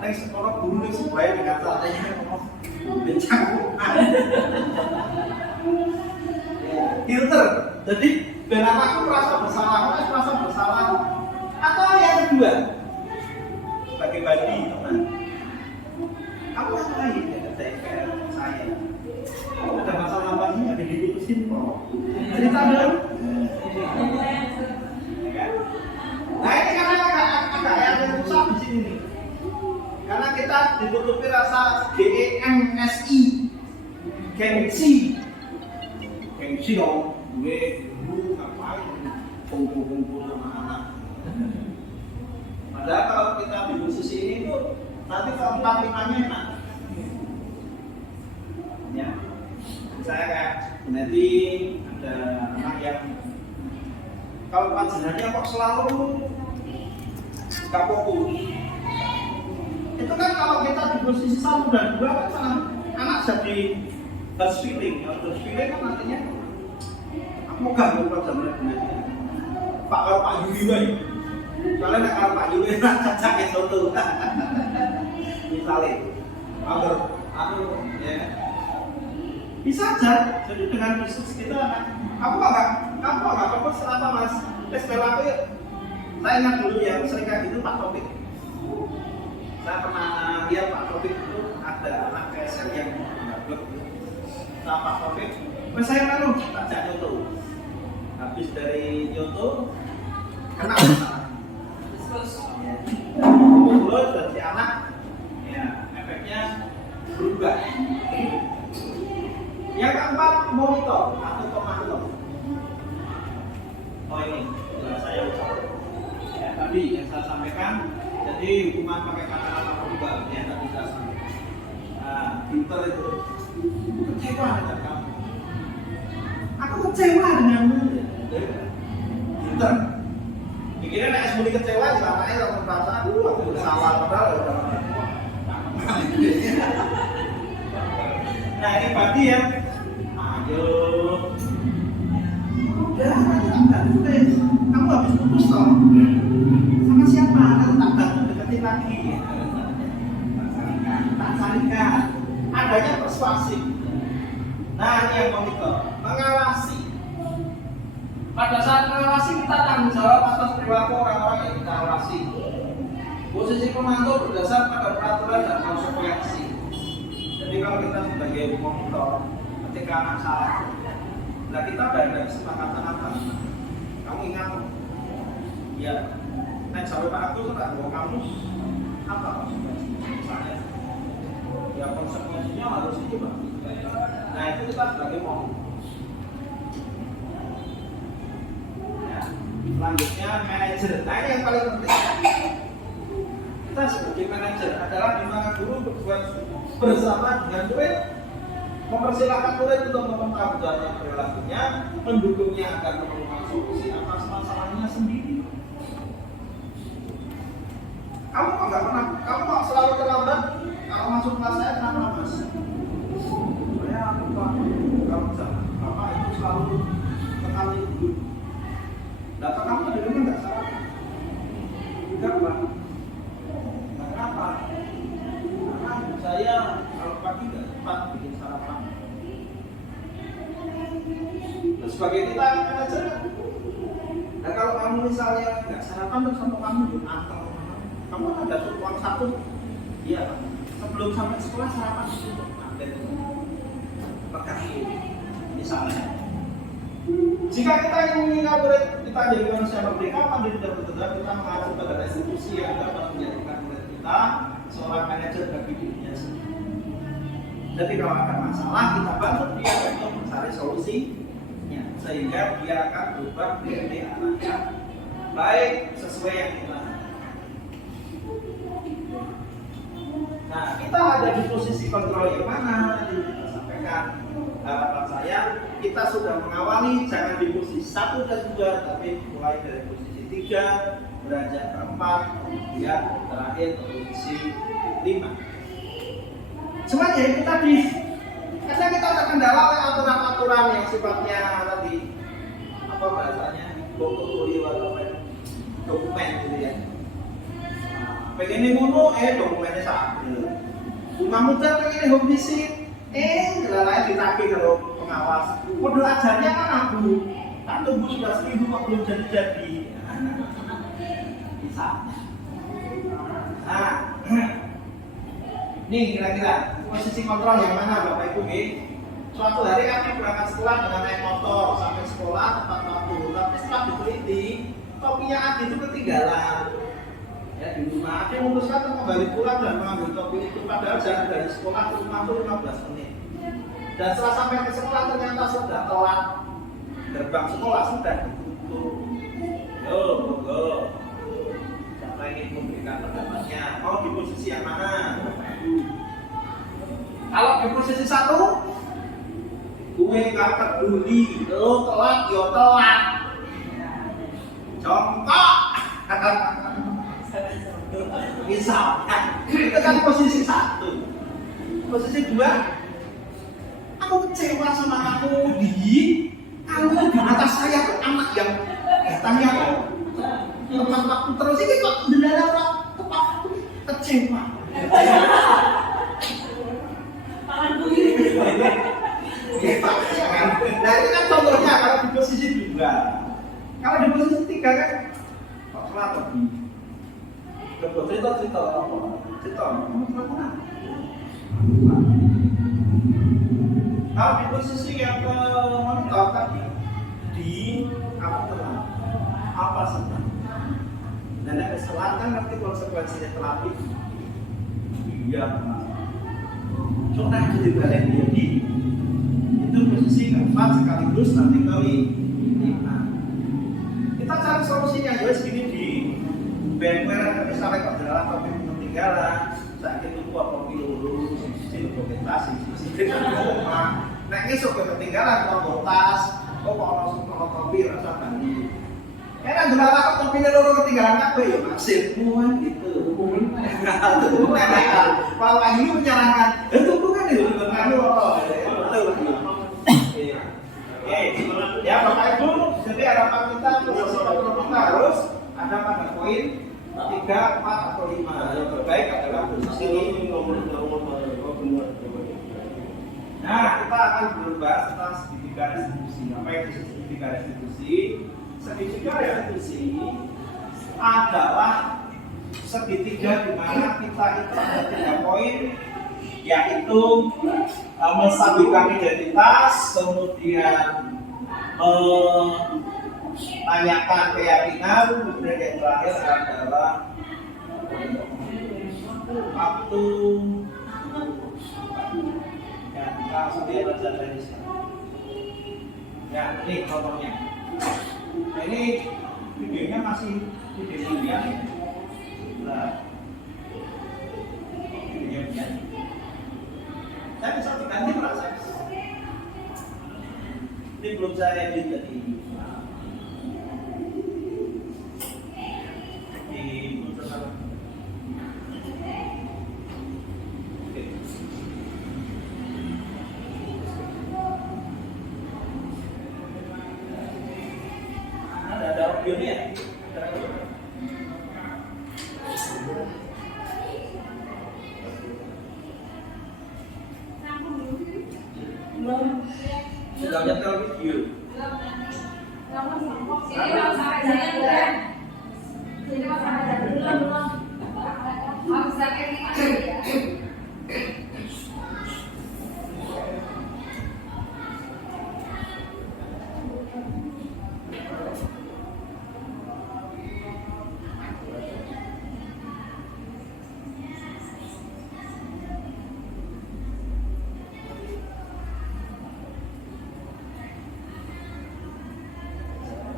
Thanks sekolah guru nih supaya dengan caranya ngomong bencang. Filter. Jadi biar anakku merasa bersalah, merasa bersalah. Atau yang kedua, sebagai bagi teman, kamu ngapain ya TPR saya? Ada masalah apa sih? Ada diputusin kok. Cerita dong. Nah ini karena agak yang susah di sini nih. Karena kita ditutupi rasa GEMSI, gengsi dong. Gue dulu ngapain kumpul-kumpul sama anak. Padahal kalau kita di khusus ini tuh nanti keempat limanya enak. Ya, saya kayak nanti ada anak yang kalau pelajarannya kok selalu gak fokus. Itu kan kalau kita di posisi 1 dan 2 kan anak jadi harus feeling. Harus feeling kan artinya aku gak mau pelajaran benar. Pak Yuli wae. Kalau nak kalau Pak Yuli nak cacak soto. Misalnya, aku ya bisa aja. Jadi dengan bisnis kita, kamu nggak fokus apa mas? Tes bela aku ya. Saya ingat dulu ya, sering kayak gitu Pak Topik. Saya pernah lihat Pak Topik itu ada anak KSM yang blok. Nah Pak Topik, saya lalu tak nyoto. Habis dari nyoto, kena masalah. Terus dan si anak, ya efeknya berubah. Yang keempat, monitor atau komando. Oh ini, saya ucap. Ya, tadi yang saya sampaikan, jadi hukuman pakai kata-kata berubah, ya tadi saya sampaikan. Nah, pinter itu kecewa dengan kamu. Aku kecewa denganmu. Pinter. Pikirnya nek muni kecewa ya anake ora merasa aku salah padahal udah. Nah, ini berarti ya. Ayo. Udah, enggak tulis. Kamu habis putus toh. Sama siapa? Nanti tak bantu deketin lagi. Tak carikan. Adanya persuasif. Nah, ini yang monitor, mengawasi. Pada saat mengawasi kita tanggung jawab atas perilaku orang-orang yang kita awasi. Posisi pemantau berdasar pada peraturan dan konsekuensi. Jadi kalau kita sebagai monitor, ketika anak salah, nah kita ada kesepakatan apa? Kamu ingat? Ya, sampai Pak aku sudah bawa kamu apa konsekuensinya? Misalnya, ya konsekuensinya harus itu Pak. Nah itu kita sebagai monitor. Selanjutnya manajer. Nah ini yang paling penting. Kita sebagai manajer adalah dimana guru berbuat bersama dengan murid, mempersilahkan murid untuk mempertanggungjawabkan perilakunya, mendukungnya agar menemukan solusi atas masalahnya sendiri. Kamu kok nggak pernah? Kamu kok selalu terlambat? Kalau masuk kelas saya kenapa mas? Saya aku pak. Kalau jangan, bapak itu selalu sekali dulu. Data kamu di rumah nggak salah? Enggak pak. Kenapa? Karena saya kalau pagi nggak cepat bikin sarapan. Terus sebagai kita manajer, nah kalau kamu misalnya nggak sarapan terus sama kamu anteng, kamu ada uang satu, iya pak. Sebelum sampai sekolah sarapan itu update, pegang misalnya. Jika kita ingin mengingat murid kita jadi manusia merdeka, maka tidak betul-betul kita mengacu pada institusi yang dapat menjadikan murid kita seorang manajer bagi dirinya sendiri. Jadi kalau ada masalah, kita bantu dia untuk mencari solusinya, sehingga dia akan berubah menjadi anak yang baik sesuai yang kita. Nah, kita ada di posisi kontrol yang mana tadi kita sampaikan. harapan saya kita sudah mengawali jangan di posisi 1 dan 2, tapi mulai dari posisi 3, beranjak ke 4, kemudian terakhir ke posisi 5. Cuman ya itu tadi, kadang kita terkendala oleh aturan-aturan yang sifatnya tadi apa bahasanya portofolio atau dokumen gitu ya. Pengen ini ngono, dokumennya satu. Rumah muda pengen ini home visit, lain ditagih kalau pengawas. Kode ajarnya kan aku, tak tunggu sudah seminggu kok belum jadi-jadi. Bisa. Nah, nih kira-kira posisi kontrol yang mana Bapak Ibu nih? Suatu hari kami berangkat sekolah dengan naik motor sampai sekolah tepat waktu, tapi setelah diteliti topinya Adi itu ketinggalan. Ya di rumah Adi memutuskan untuk kembali pulang dan mengambil topi itu, padahal jarak dari sekolah ke rumah itu 15 menit. Dan setelah sampai ke sekolah ternyata sudah telat, gerbang sekolah sudah ditutup. Yo, siapa yang ingin memberikan pendapatnya? Mau di posisi yang mana? Kalau di posisi 1, gue gak peduli, lo telat, yo telat. Jongkok. Misalkan, itu kan posisi 1. Posisi 2, aku kecewa sama kamu kamu di atas saya tuh anak yang datangnya tepat waktu terus ini kok kendala tepat waktu, kecewa. Tanganku ini. Nah itu kan contohnya kalau di posisi 2. Kalau di posisi 3 kan kok telat lagi. Cerita kalau di posisi yang mentok tadi di apa tenang, apa senang, dan yang kesalahan kan nanti konsekuensinya terlatih. Iya, contoh jadi balik jadi itu posisi keempat sekaligus nanti kali 5. Kita cari solusinya juga segini di BMWR misalnya kalau jalan topik ketinggalan, saya itu kopi lurus, sisi dokumentasi, sisi rumah. Nah ini suka ketinggalan kalau tas, kalau kopi rasa bandi. Karena jalan kopi lurus ketinggalan apa ya maksudmu kan gitu. Kalau lagi ini menyarankan, itu bukan itu kamu betul. Ya Bapak Ibu, jadi harapan kita kita harus ada pada poin 3, 4 atau 5. Yang terbaik adalah posisi ini. Nah, kita akan berbahas tentang segitiga restitusi. Apa itu segitiga restitusi? Segitiga restitusi adalah segitiga di mana kita itu ada 3 poin, yaitu menstabilkan identitas, kemudian menanyakan keyakinan, kemudian yang terakhir adalah waktu yang langsung dia baca dari sini. Ya, ini contohnya. Nah, ini videonya masih video dia. Nah, videonya. Saya bisa diganti merasa. Ini belum saya edit tadi. Ada audionya ya? Sudah nyetel video.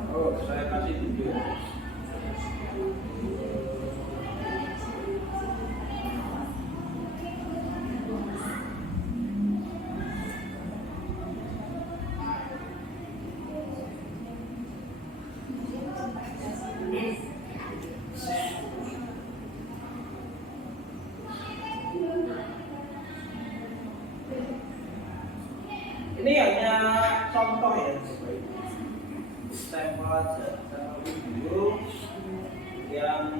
Oh, saya kasih video. Ini hanya contoh ya, sampel aja, sampel video yang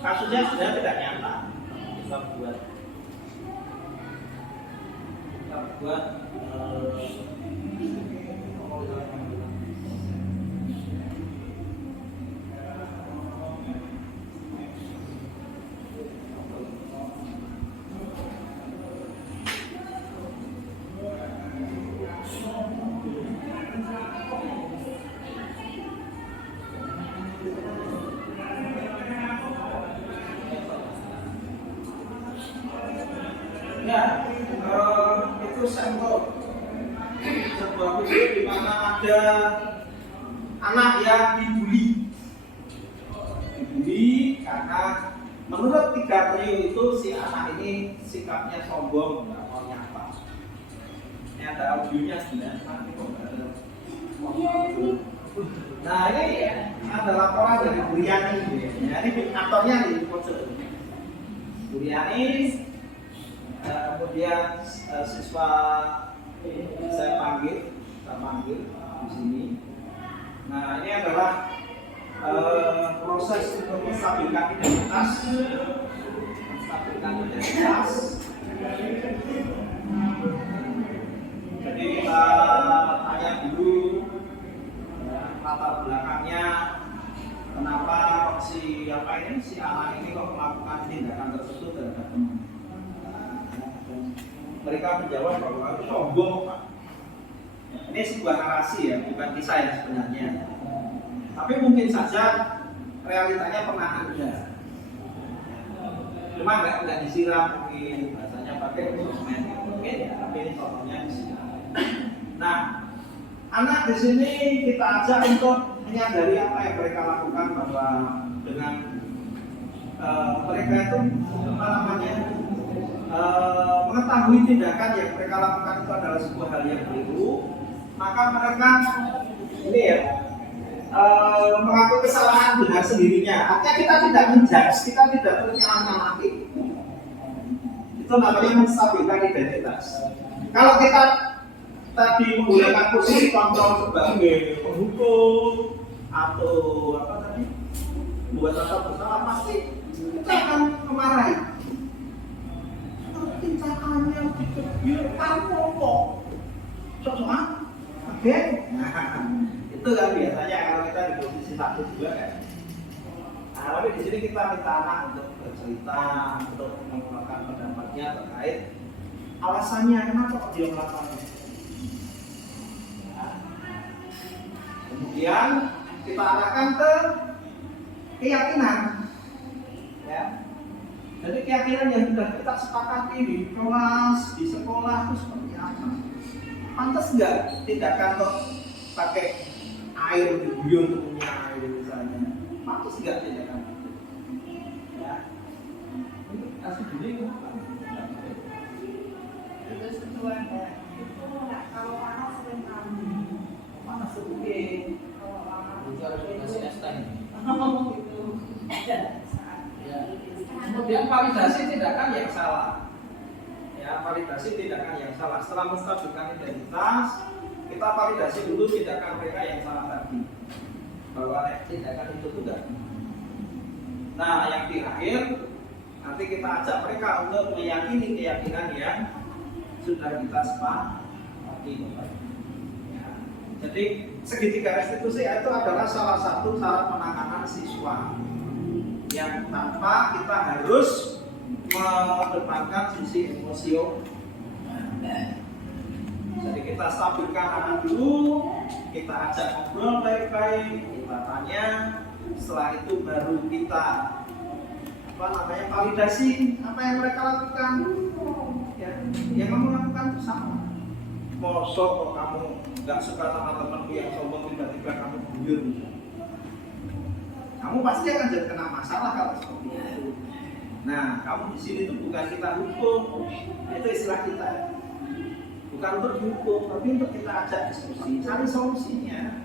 kasusnya sudah tidak nyata. Kita buat ya, itu sampel sebuah video di mana ada anak yang dibully karena menurut 3 trio itu si anak ini sikapnya sombong, nggak mau nyapa. Ini ada audionya sebenarnya, nanti kok nggak ada. Nah ini ada laporan dari Buriani, ya, ini aktornya di pojok. Buriani, kemudian siswa saya panggil di sini. Nah ini adalah proses untuk menstabilkan identitas. Jadi kita tanya dulu latar belakangnya, kenapa si anak ini kok melakukan tindakan tersebut terhadap teman. Mereka menjawab bahwa itu sombong, Pak. Ini sebuah narasi ya, bukan kisah yang sebenarnya. Tapi mungkin saja realitanya pernah ada. Cuma nggak disiram mungkin, bahasanya pakai sosmed mungkin ya, tapi ini contohnya disiram. Nah, anak di sini kita ajak untuk menyadari apa yang mereka lakukan, bahwa dengan mereka itu mengetahui tindakan yang mereka lakukan itu adalah sebuah hal yang keliru, maka mereka ini ya mengakui kesalahan dengan sendirinya. Artinya kita tidak menjudge, kita tidak menyalahkan. Itu namanya menstabilkan identitas. Kalau kita tadi menggunakan posisi kontrol sebagai penghukum atau apa tadi buat atau bersalah, pasti kita akan memarahi. Tindakannya dikebirkan kok sosokan, oke? Itu kan biasanya kalau kita di posisi 1 juga kan. Nah, tapi di sini kita minta anak untuk bercerita, untuk mengungkapkan pendapatnya terkait alasannya kenapa kok dia melakukan itu. Kemudian kita arahkan ke keyakinan, ya. Jadi keyakinan yang sudah kita sepakati di kelas, di sekolah itu seperti apa? Pantas nggak tindakan kok pakai air diguyur untuk punya air misalnya? Pantas nggak tindakan? Ya, ini kasih dulu itu. Itu sesuai ya. Itu kalau panas sering kami. Panas oke. Kalau panas Kasih hashtag. gitu. Ya. Kemudian validasi tindakan yang salah. Ya, validasi tindakan yang salah. Setelah menstabilkan identitas, kita validasi dulu tindakan mereka yang salah tadi. Bahwa tindakan itu tidak. Nah, yang terakhir, nanti kita ajak mereka untuk meyakini keyakinan yang sudah kita sepakati. Ya. Jadi segitiga restitusi itu adalah salah satu cara penanganan siswa yang tanpa kita harus mengedepankan sisi emosional. Jadi kita stabilkan anak dulu, kita ajak ngobrol baik-baik, kita tanya, setelah itu baru kita validasi apa yang mereka lakukan. Ya, yang kamu lakukan itu sama. Mosok kok kamu nggak suka sama temanmu yang sombong, tiba-tiba kamu buyur. Kamu pasti akan jadi kena masalah kalau seperti itu. Nah, kamu di sini tuh bukan kita hukum, itu istilah kita. Bukan untuk hukum, tapi untuk kita ajak diskusi, cari solusinya,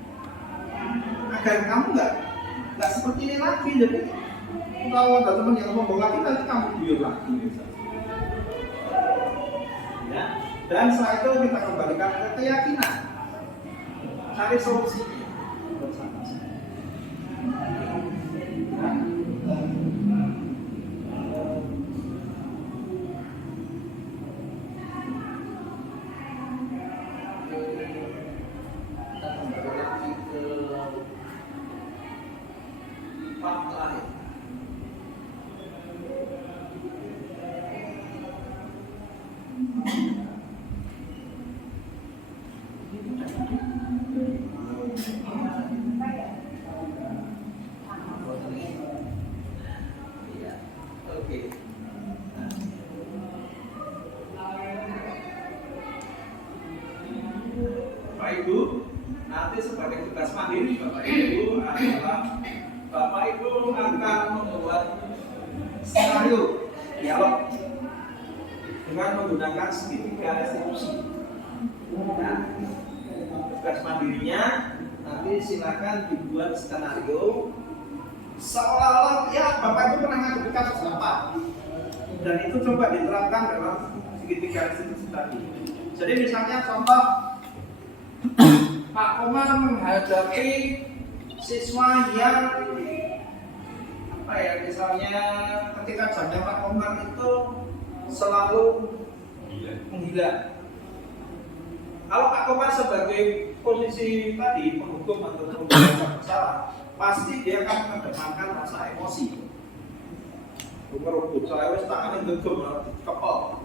agar kamu nggak seperti ini lagi. Jadi kalau ada teman yang sombong lagi, nanti kamu buyur lagi. Ya, Dan setelah itu kita kembalikan ke keyakinan. Cari solusi bersama-sama. Kita kembali lagi ke part terakhir. Iya, oke. Bapak Ibu, nanti sebagai tugas mandiri Bapak Ibu adalah Bapak Ibu akan membuat skenario dialog dengan menggunakan segitiga restitusi. Nah, tugas mandirinya nanti silakan dibuat skenario seolah-olah ya Bapak Ibu pernah ngadepi kasus apa, dan itu coba diterapkan dalam segitiga restitusi tadi. Jadi misalnya contoh Pak Komar menghadapi siswa yang apa ya, misalnya ketika jamnya Pak Komar itu selalu menggila. Kalau Pak Komar sebagai posisi tadi penghukum atau pembelaan bersalah, pasti dia akan mengedepankan rasa emosi. Merebut, saya wes tangan yang gegem, kepol.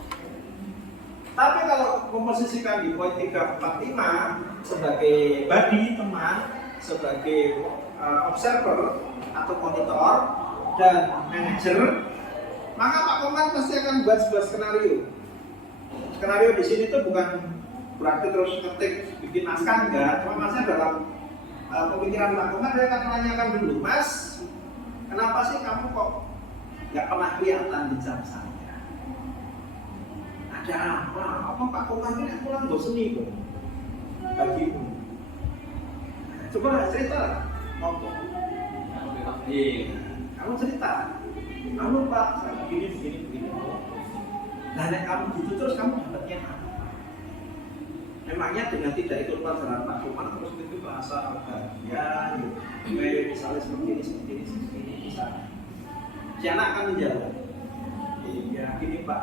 Tapi kalau memposisikan di poin 3, 4, 5 sebagai buddy, teman, sebagai observer atau monitor dan manager, maka Pak Komar pasti akan buat sebuah skenario. Skenario di sini tuh bukan berarti terus ngetik bikin naskah, enggak. Cuma masnya dalam pemikiran Pak Komar dia akan menanyakan dulu, Mas, kenapa sih kamu kok nggak pernah kelihatan di jam saya? Ada apa? Apa Pak Komar ini pulang bosen nih kok? Bagimu. Coba cerita, ngomong. Kamu cerita. Kamu Pak, saya begini. Nah, nek kamu gitu terus kamu dapatnya apa? Memangnya dengan tidak ikut pelajaran Pak Komar terus itu bahasa bahagia, misalnya seperti ini, misalnya. Si anak akan menjawab, iya gini Pak,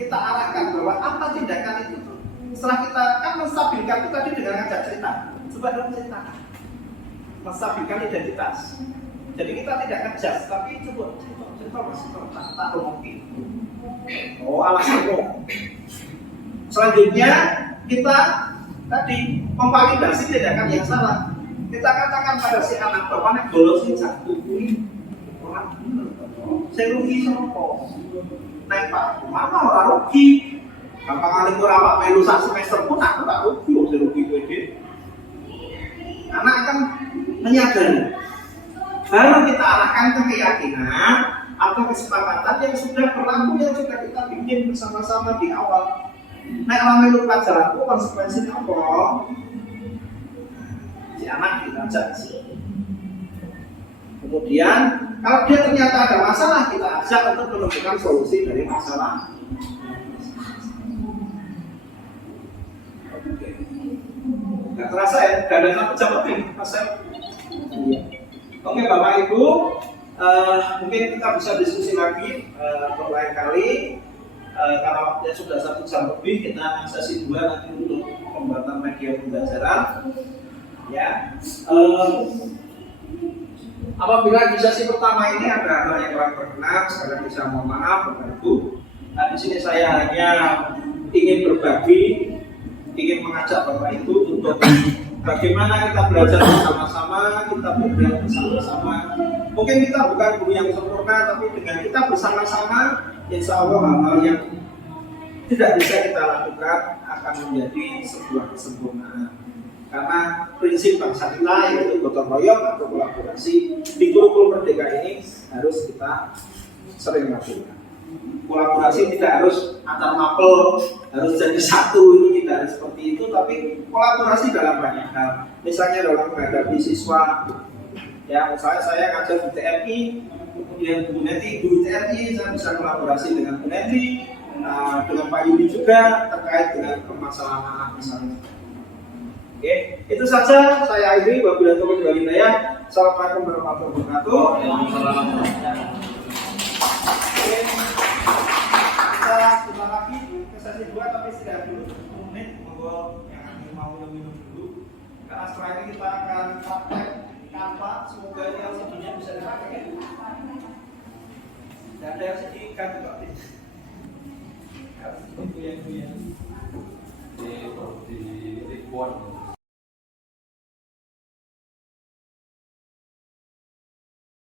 kita arahkan bahwa apa tindakan itu. Setelah kita kan menstabilkan itu tadi dengan ngajak cerita, coba dong cerita, menstabilkan identitas. Jadi kita tidak ngejas, tapi coba cerita masih tak romokin. Oh alasanmu. Selanjutnya kita tadi memvalidasi tindakan yang salah. Kita katakan pada si anak bahwa nek bolos ini jatuh kuwi ora bener. Saya rugi sopo. Nek Pak, mana ora rugi? Gampang kali ora Pak melu sak semester pun aku tak rugi, saya rugi kowe dhewe. Anak akan menyadari. Baru kita arahkan ke keyakinan atau kesepakatan yang sudah berlaku yang sudah kita bikin bersama-sama di awal. Nek ora melu pelajaranku konsekuensinya apa? Si anak diajak sih. Kemudian kalau dia ternyata ada masalah, kita ajak untuk menemukan solusi dari masalah. Gak terasa ya, gak ada satu jam lebih, Asep. Iya. Oke Bapak Ibu, mungkin kita bisa diskusi lagi untuk lain kali. Karena waktunya sudah 1 jam lebih, kita sesi 2 nanti untuk pembuatan media pembelajaran. Ya. Apabila di sesi pertama ini ada hal yang kurang berkenan, sekalian bisa mohon maaf Bapak Ibu. Nah, di sini saya hanya ingin berbagi, ingin mengajak Bapak Ibu untuk bagaimana kita belajar bersama-sama, kita belajar bersama-sama. Mungkin kita bukan guru yang sempurna, tapi dengan kita bersama-sama, insya Allah hal-hal yang tidak bisa kita lakukan akan menjadi sebuah kesempurnaan. Karena prinsip bangsa kita yaitu gotong royong atau kolaborasi di kurikulum merdeka ini harus kita sering lakukan. Kolaborasi tidak harus antar mapel, harus jadi satu, itu tidak harus seperti itu, tapi kolaborasi dalam banyak hal. Misalnya dalam menghadapi siswa, ya misalnya saya ngajar di TNI, kemudian Bu Neti, guru TNI, saya bisa kolaborasi dengan Bu Neti, dengan Pak Yudi juga terkait dengan permasalahan anak misalnya. Oke, itu saja saya akhiri. Wabillahi taufiq wal hidayah. Assalamualaikum warahmatullahi wabarakatuh. Oke, kita sebentar lagi ke sesi 2 tapi istirahat dulu 10 menit. Monggo yang mau minum dulu. Karena setelah ini kita akan praktek Canva. Semoga ini LCD-nya bisa dipakai ya. Dan ada LCD kan juga. Itu yang di report.